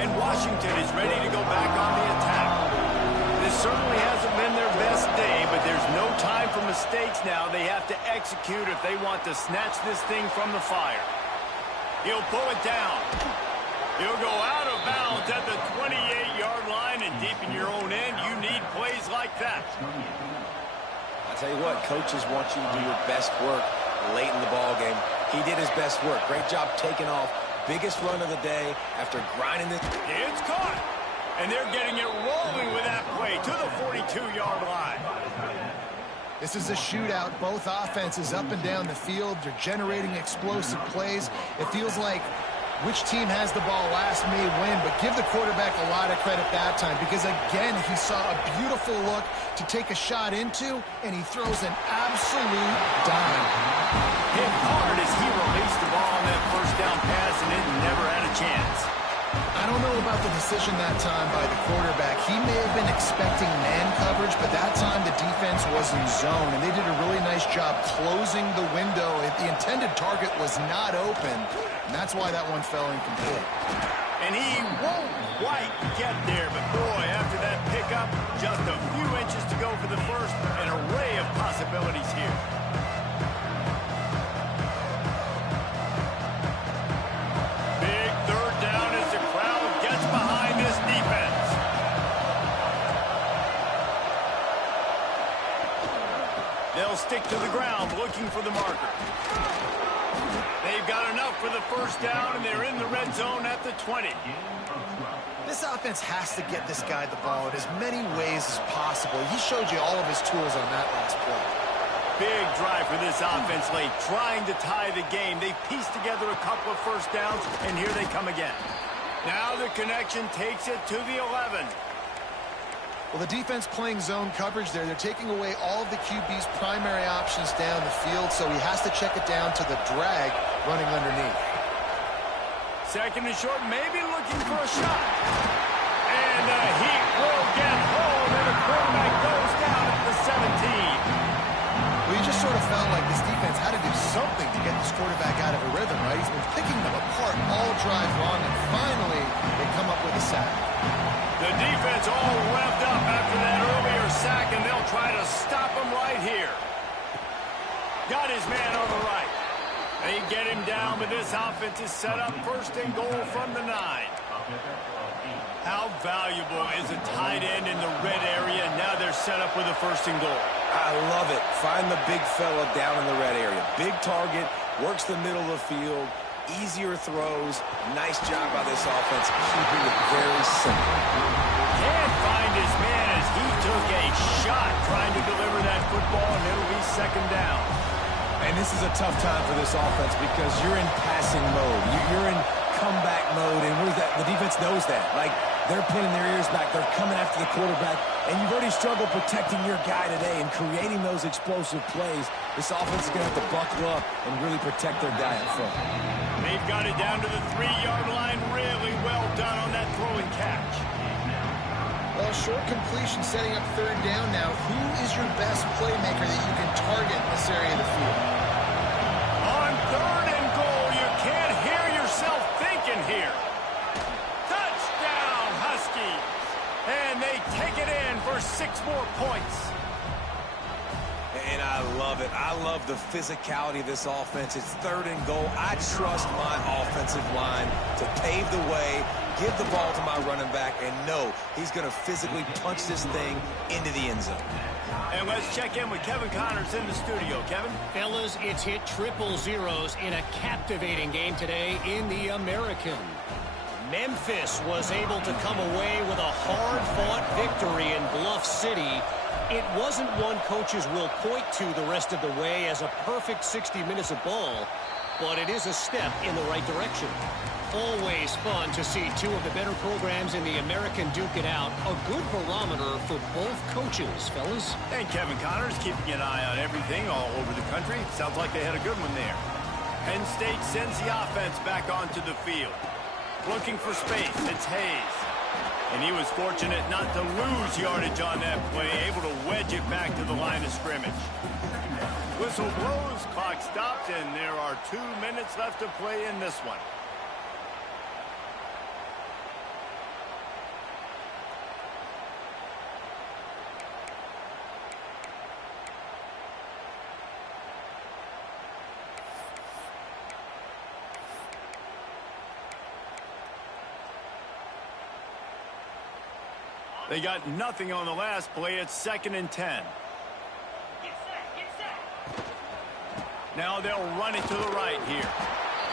And Washington is ready to go back on the attack. This certainly hasn't been their best day, but there's no time for mistakes now. They have to execute if they want to snatch this thing from the fire. He'll pull it down. He'll go out of bounds at the 28-yard line, and deep in your own end, you need plays like that. I tell you what, coaches want you to do your best work late in the ball game. He did his best work. Great job taking off. Biggest run of the day after grinding this. It's caught, and they're getting it rolling with that play to the 42-yard line. This is a shootout. Both offenses up and down the field. They're generating explosive plays. It feels like which team has the ball last may win, but give the quarterback a lot of credit that time because, again, he saw a beautiful look to take a shot into, and he throws an absolute dime. Hit hard as he released the ball on that first down pass, and it never had a chance. I don't know about the decision that time by the quarterback. He may have been expecting man coverage, but that time the defense was in zone, and they did a really nice job closing the window. The intended target was not open, and that's why that one fell incomplete. And he won't quite get there, but boy, after that pickup, just a few inches to go for the first. An array of possibilities here. Big third down as the crowd gets behind this defense. They'll stick to the ground looking for the marker. They've got enough for the first down, and they're in the red zone at the 20. This offense has to get this guy the ball in as many ways as possible. He showed you all of his tools on that last play. Big drive for this offense late, trying to tie the game. They pieced together a couple of first downs, and here they come again. Now the connection takes it to the 11. Well, the defense playing zone coverage there. They're taking away all of the QB's primary options down the field, so he has to check it down to the drag running underneath. Second and short, maybe looking for a shot. And the heat will get home, and the quarterback goes down at the 17. Well, you just sort of felt like this defense had to do something to get this quarterback out of a rhythm, right? He's been picking them apart all drive long, and finally they come up with a sack. The defense all revved up after that earlier sack, and they'll try to stop him right here. Got his man on the right. They get him down, but this offense is set up first and goal from the 9. How valuable is a tight end in the red area? Now they're set up with a first and goal. I love it. Find the big fella down in the red area. Big target, works the middle of the field, easier throws. Nice job by this offense, keeping it very simple. Can't find his man as he took a shot trying to deliver that football, and it'll be second down. And this is a tough time for this offense because you're in passing mode. You're in comeback mode, and what is that? The defense knows that. Like, they're pinning their ears back. They're coming after the quarterback, and you've already struggled protecting your guy today and creating those explosive plays. This offense is going to have to buckle up and really protect their guy up front. They've got it down to the 3-yard line. Really well done on that throw and catch. Well, short completion setting up third down now. Who is your best playmaker that you can target in this area of the field? On third and goal, you can't hear yourself thinking here. Touchdown, Huskies. And they take it in for 6 more points. And I love it. I love the physicality of this offense. It's third and goal. I trust my offensive line to pave the way, give the ball to my running back, and know he's going to physically punch this thing into the end zone. And let's check in with Kevin Connors in the studio. Kevin? Fellas, it's hit triple zeros in a captivating game today in the American. Memphis was able to come away with a hard-fought victory in Bluff City. It wasn't one coaches will point to the rest of the way as a perfect 60 minutes of ball, but it is a step in the right direction. Always fun to see two of the better programs in the American duke it out. A good barometer for both coaches, fellas. And Kevin Connors keeping an eye on everything all over the country. Sounds like they had a good one there. Penn State sends the offense back onto the field. Looking for space, it's Hayes. And he was fortunate not to lose yardage on that play, able to wedge it back to the line of scrimmage. Whistle blows, clock stops, and there are 2 minutes left to play in this one. They got nothing on the last play. It's 2nd and 10. Now they'll run it to the right here.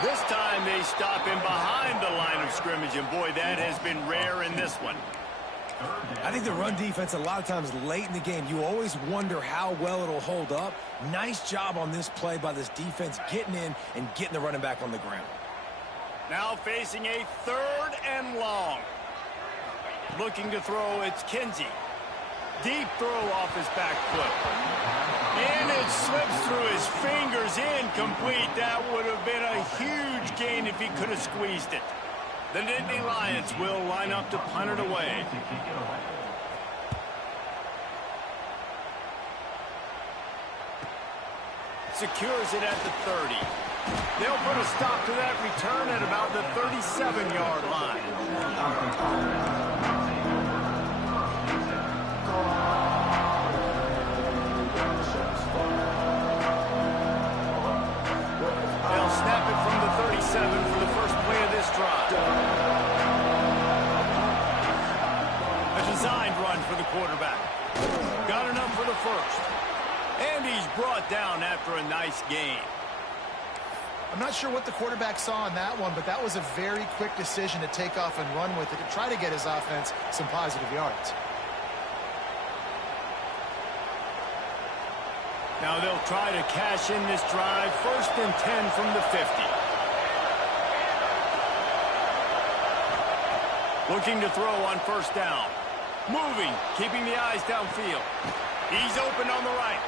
This time they stop him behind the line of scrimmage, and boy, that has been rare in this one. I think the run defense, a lot of times late in the game, you always wonder how well it'll hold up. Nice job on this play by this defense, getting in and getting the running back on the ground. Now facing a 3rd and long. Looking to throw, it's Kinsey. Deep throw off his back foot. And it slips through his fingers, incomplete. That would have been a huge gain if he could have squeezed it. The Nittany Lions will line up to punt it away. Secures it at the 30. They'll put a stop to that return at about the 37-yard line. They'll snap it from the 37 for the first play of this drive. A designed run for the quarterback. Got enough for the first. And he's brought down after a nice gain. I'm not sure what the quarterback saw on that one, but that was a very quick decision to take off and run with it to try to get his offense some positive yards. Now they'll try to cash in this drive. 1st and 10 from the 50. Looking to throw on 1st down. Moving, keeping the eyes downfield. He's open on the right.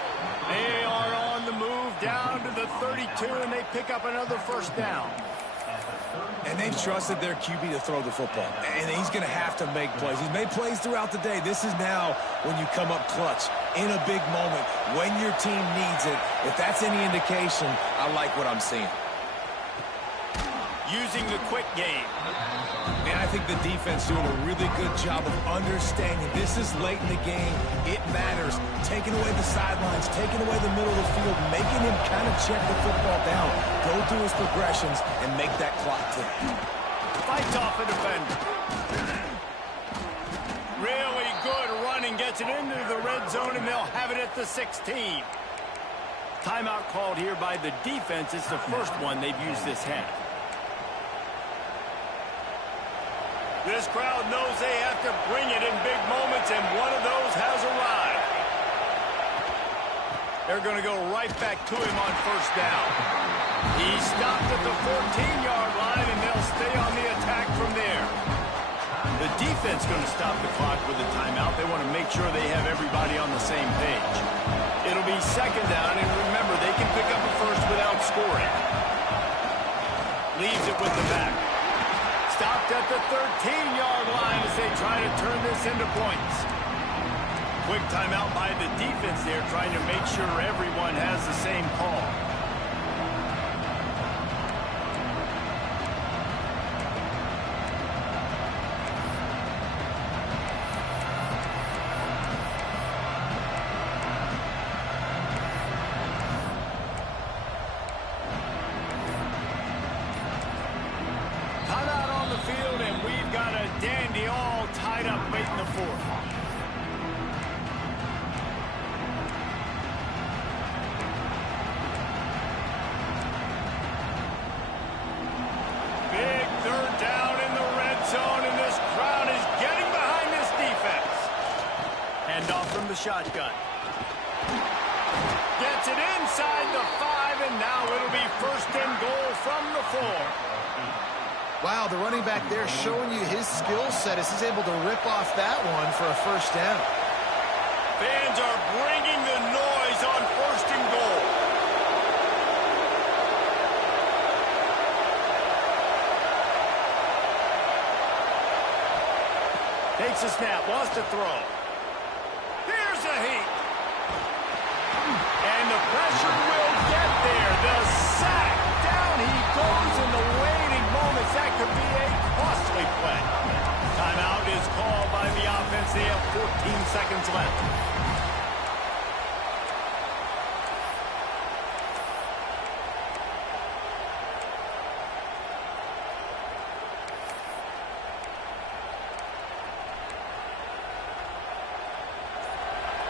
They are on the move down to the 32, and they pick up another 1st down. And they've trusted their QB to throw the football. And he's going to have to make plays. He's made plays throughout the day. This is now when you come up clutch in a big moment when your team needs it. If that's any indication, I like what I'm seeing. Using the quick game. And I think the defense doing a really good job of understanding this is late in the game. It matters. Taking away the sidelines, taking away the middle of the field, making him kind of check the football down, go through his progressions, and make that clock tick. Fights off a defender. Really good running. Gets it into the red zone, and they'll have it at the 16. Timeout called here by the defense. It's the first one they've used this half. This crowd knows they have to bring it in big moments, and one of those has arrived. They're going to go right back to him on 1st down. He stopped at the 14-yard line, and they'll stay on the attack from there. The defense going to stop the clock with a timeout. They want to make sure they have everybody on the same page. It'll be 2nd down, and remember, they can pick up a 1st without scoring. Leaves it with the back. Stopped at the 13-yard line as they try to turn this into points. Quick timeout by the defense there, trying to make sure everyone has the same call. Dandy all tied up late in the 4th. Big 3rd down in the red zone, and this crowd is getting behind this defense. Hand off from the shotgun. Gets it inside the 5, and now it'll be 1st and goal from the 4. Wow, the running back there showing you his skill set as he's able to rip off that one for a 1st down. Fans are bringing the noise on 1st and goal. Takes a snap, wants to throw. Here's a heat. And the pressure will get there. The sack. Down he goes in the waiting moments. That could be a costly play. Timeout is called by the offense. They have 14 seconds left.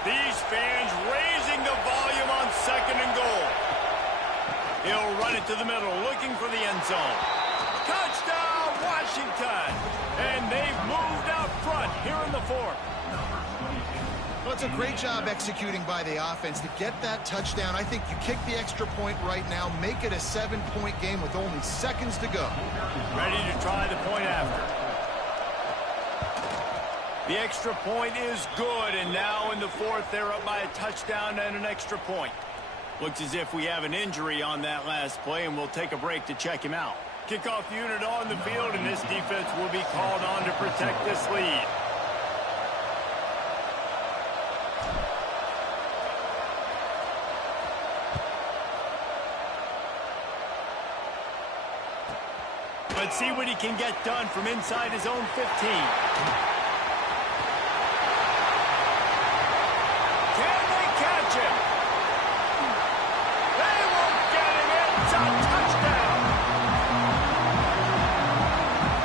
These fans raising the volume on 2nd and goal. He'll run it to the middle, looking for the end zone. Touchdown, Washington! And they've moved out front here in the 4th. Well, it's a great job executing by the offense to get that touchdown. I think you kick the extra point right now, make it a 7-point game with only seconds to go. Ready to try the point after. The extra point is good, and now in the 4th, they're up by a touchdown and an extra point. Looks as if we have an injury on that last play, and we'll take a break to check him out. Kickoff unit on the field, and this defense will be called on to protect this lead. Let's see what he can get done from inside his own 15. Can they catch him? They won't get him. It's a touchdown.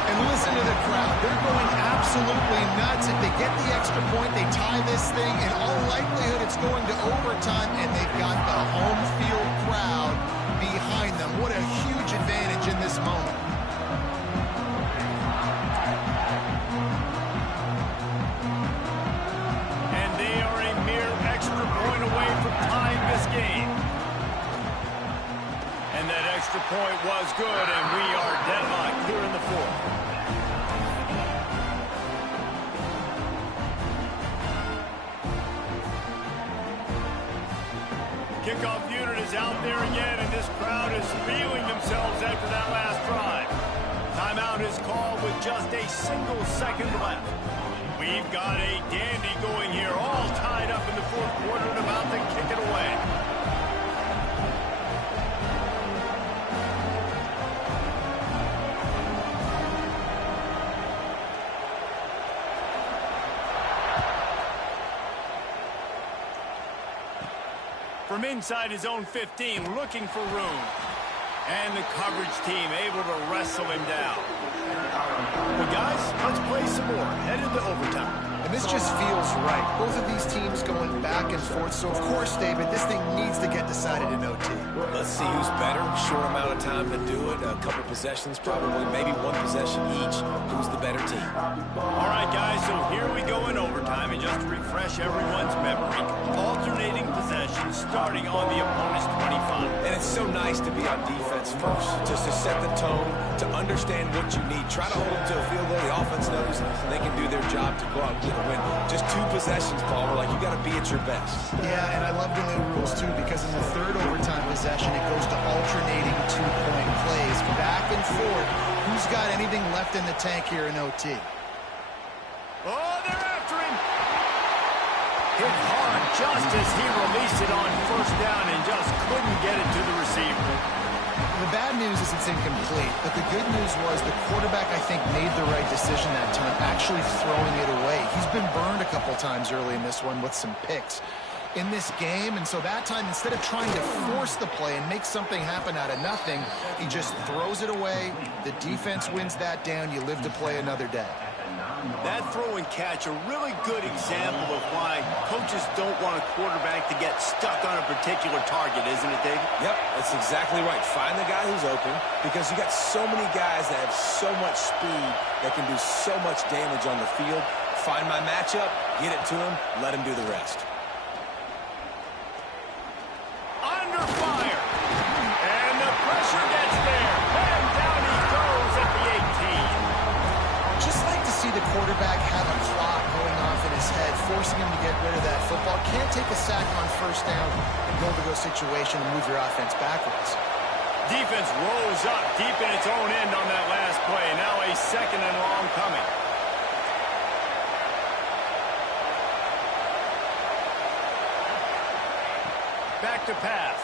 And listen to the crowd. They're going absolutely nuts. If they get the extra point, they tie this thing. In all likelihood, it's going to overtime, and they've got the home field crowd behind them. What a huge advantage in this moment. Game. And that extra point was good, and we are deadlocked here in the fourth. Kickoff unit is out there again, and this crowd is feeling themselves after that last drive. Timeout is called with just a single second left. We've got a dandy going here, all tied up in the fourth quarter and about to kick it away. From inside his own 15, looking for room. And the coverage team able to wrestle him down. Well, guys, let's play some more. Head into overtime. And this just feels right. Both of these teams going back and forth. So, of course, David, this thing needs to get decided in OT. Let's see who's better. Short amount of time to do it. A couple possessions, probably maybe one possession each. Who's the better team? All right, guys, so here we go in overtime. And just to refresh everyone's memory, alternating possessions starting on the opponent's 25. And it's so nice to be on defense first, just to set the tone, to understand what you need. Try to hold them to a field goal. The offense knows they can do their job to go out and get a win. Just two possessions, Paul. We're like, you got to be at your best. Yeah, and I love the new rules, too, because in the third overtime possession, it goes to alternating two-point plays. Back and forth. Who's got anything left in the tank here in OT? Oh, they're after him. Hit hard just as he released it on first down and just couldn't get it to the receiver. The bad news is it's incomplete, but the good news was the quarterback, I think, made the right decision that time, actually throwing it away. He's been burned a couple times early in this one with some picks in this game, and so that time, instead of trying to force the play and make something happen out of nothing, he just throws it away. The defense wins that down. You live to play another day. That throw and catch, a really good example of why coaches don't want a quarterback to get stuck on a particular target, isn't it, Dave? Yep, that's exactly right. Find the guy who's open, because you got so many guys that have so much speed that can do so much damage on the field. Find my matchup, get it to him, let him do the rest. Under fire. And the pressure gets there. And down he goes at the 18. Just like to see the quarterback have a clock going off in his head, forcing him to get rid of that football. Can't take a sack on first down and go-to-go situation and move your offense backwards. Defense rose up deep in its own end on that last play. Now a second and long coming. Back to pass.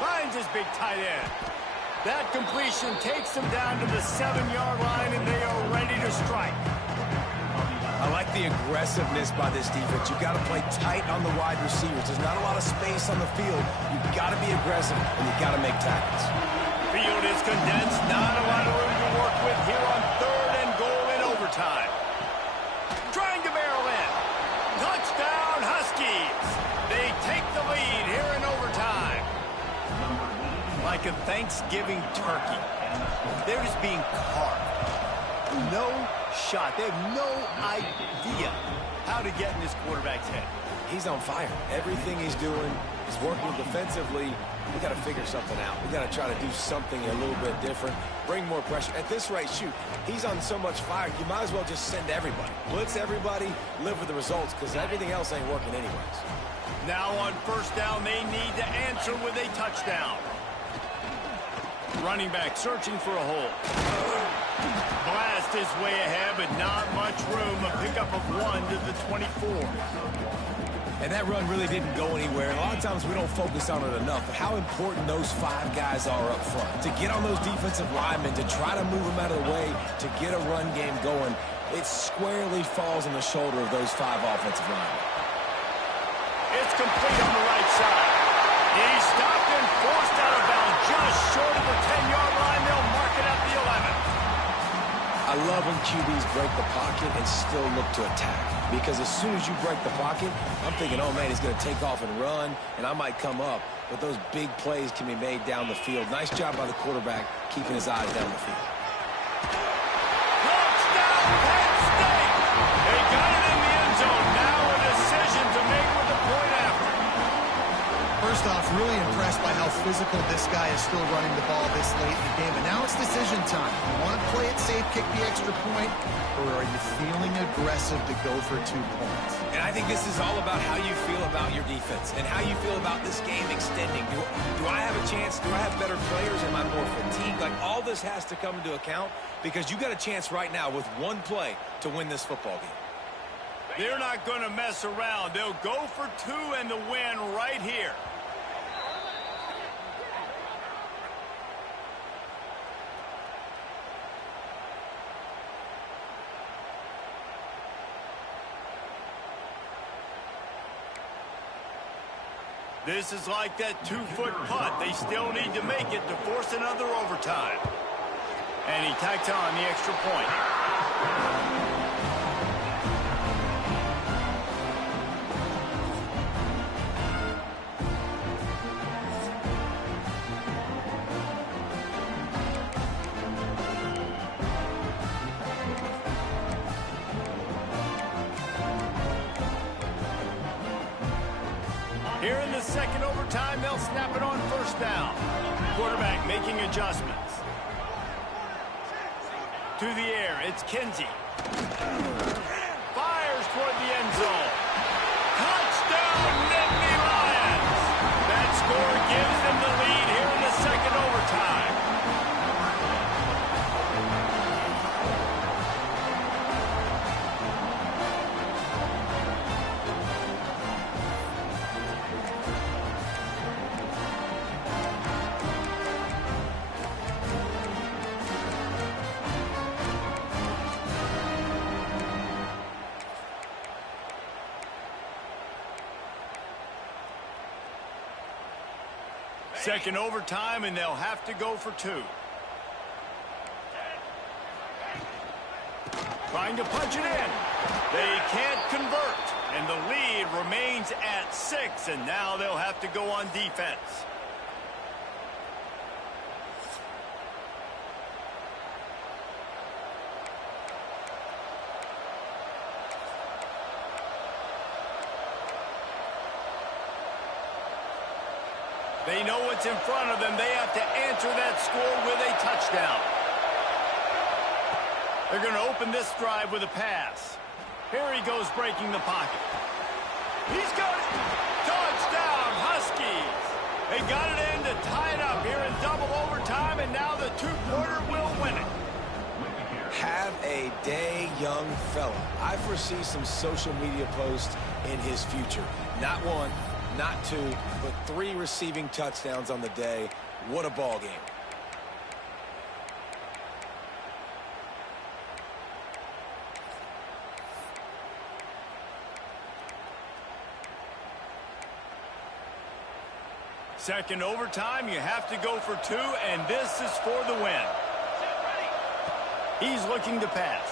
Finds his big tight end. That completion takes them down to the 7-yard line, and they are ready to strike. I like the aggressiveness by this defense. You've got to play tight on the wide receivers. There's not a lot of space on the field. You've got to be aggressive, and you've got to make tackles. Field is condensed. Not a lot of room to work with here on third and goal in overtime. Trying to barrel in. Touchdown, Huskies. They take the lead here in overtime. Like a Thanksgiving turkey. They're just being carved. No shot. They have no idea how to get in this quarterback's head. He's on fire. Everything he's doing is working defensively. We got to figure something out. We got to try to do something a little bit different. Bring more pressure. At this rate, shoot, he's on so much fire, you might as well just send everybody. Blitz everybody, live with the results, because everything else ain't working anyways. Now on first down, they need to answer with a touchdown. Running back searching for a hole. Blast is way ahead, but not much room. A pickup of 1 to the 24. And that run really didn't go anywhere. A lot of times we don't focus on it enough, but how important those 5 guys are up front. To get on those defensive linemen, to try to move them out of the way, to get a run game going, it squarely falls on the shoulder of those 5 offensive linemen. It's complete on the right side. He's stopped and forced out of bounds just short of the 10-yard line. They'll mark it at the 11. I love when QBs break the pocket and still look to attack. Because as soon as you break the pocket, I'm thinking, oh, man, he's going to take off and run, and I might come up. But those big plays can be made down the field. Nice job by the quarterback keeping his eyes down the field. Touchdown, Penn State! They got it in the end zone. Now a decision to make with the point after. First off, really impressed by how physical this guy is still running the ball this late in the game. And now it's decision time. You want to play it safe, kick the extra point, or are you feeling aggressive to go for 2 points? And I think this is all about how you feel about your defense and how you feel about this game extending. Do I have a chance? Do I have better players? Am I more fatigued? Like, all this has to come into account because you got a chance right now with 1 play to win this football game. They're not going to mess around. They'll go for 2 and the win right here. This is like that 2-foot putt. They still need to make it to force another overtime. And he tacked on the extra point. Here in the second overtime, they'll snap it on first down. Quarterback making adjustments. To the air, it's Kinsey. Fires toward the end zone. Touchdown, Nittany Lions! That score gives them the lead here in the second overtime. Second overtime, and they'll have to go for 2. Trying to punch it in. They can't convert, and the lead remains at 6, and now they'll have to go on defense. They know what's in front of them. They have to answer that score with a touchdown. They're going to open this drive with a pass. Here he goes breaking the pocket. He's got it. Touchdown, Huskies. They got it in to tie it up here in double overtime, and now the 2-quarter will win it. Have a day, young fella. I foresee some social media posts in his future. Not 1. Not 2, but 3 receiving touchdowns on the day. What a ball game. Second overtime, you have to go for 2, and this is for the win. He's looking to pass.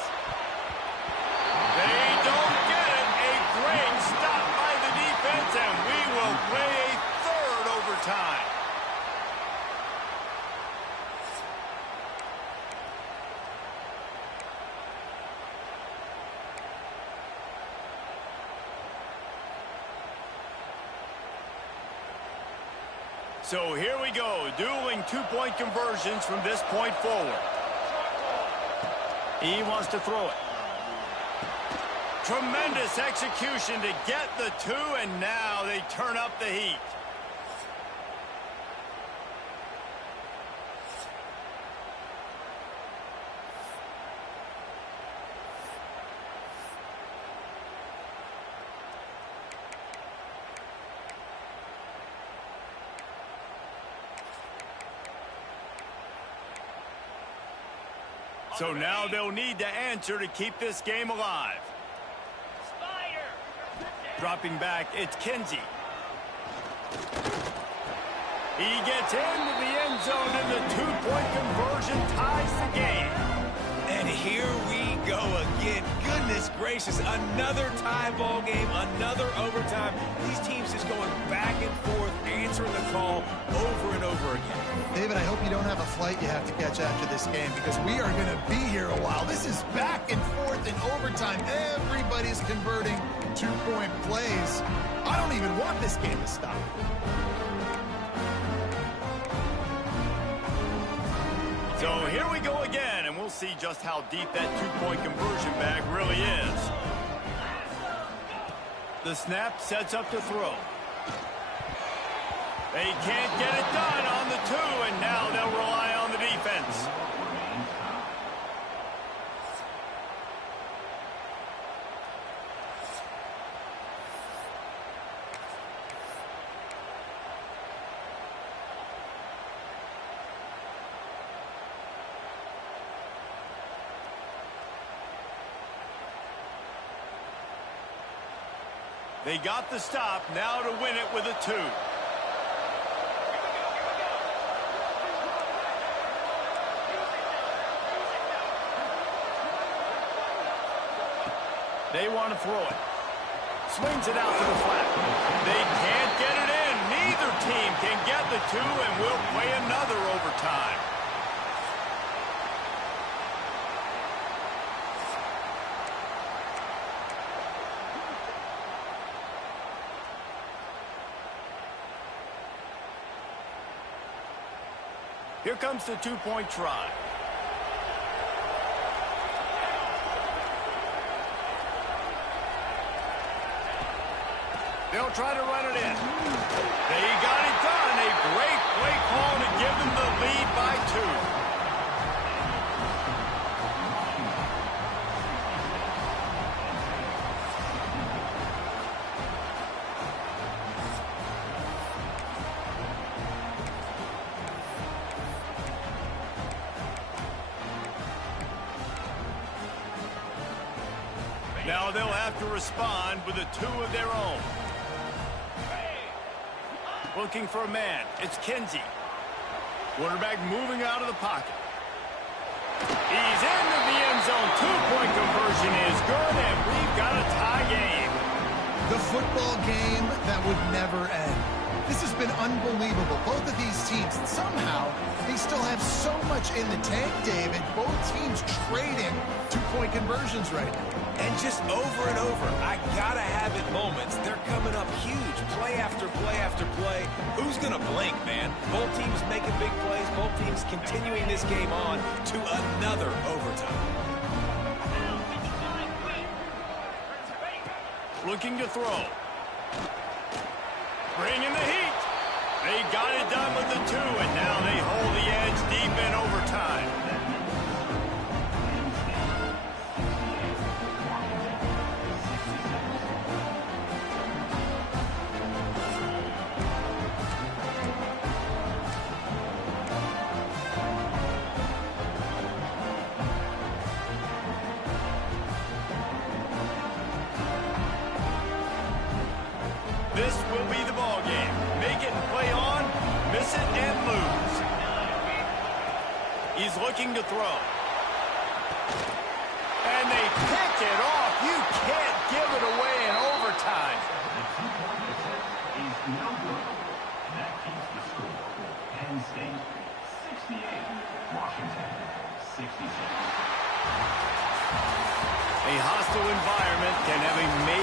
They don't get it. A great stop by the defense, and we will play a third overtime. So here we go, dueling 2-point conversions from this point forward. He wants to throw it. Tremendous execution to get the 2, and now they turn up the heat. So now they'll need to answer to keep this game alive. Dropping back, it's Kinsey. He gets into the end zone, and the two-point conversion ties the game. And here we go again. Goodness gracious, another tie ball game, another overtime. These teams just going back and forth, answering the call over and over again. David, I hope you don't have a flight you have to catch after this game, because we are going to be here a while. This is back and forth in overtime. Everybody's converting two-point plays. I don't even want this game to stop. So here we go again, and we'll see just how deep that two-point conversion bag really is. The snap sets up to throw. They can't get it done on the two, and now they'll rely on the defense. They got the stop, now to win it with a two. They want to throw it. Swings it out to the flat. They can't get it in. Neither team can get the two, and we'll play another overtime. Here comes the two-point try. They'll try to run it in. They got it done. A great play call to give them the lead by two. Now they'll have to respond with a two of their own. Looking for a man. It's Kinsey. Quarterback moving out of the pocket. He's into the end zone. Two-point conversion is good, and we've got a tie game. The football game that would never end. This has been unbelievable. Both of these teams, somehow, they still have so much in the tank, David. Both teams trading two-point conversions right now. And just over and over, I gotta have it moments. They're coming up huge, play after play after play. Who's gonna blink, man? Both teams making big plays, both teams continuing this game on to another overtime. Looking to throw. Bringing the heat. They got it done with the two, and now they hold the edge deep in overtime. This will be the ball game. Make it and play on, miss it and lose. He's looking to throw. And they pick it off. You can't give it away in overtime. That keeps the score. Penn State 68, Washington 66. A hostile environment can have a major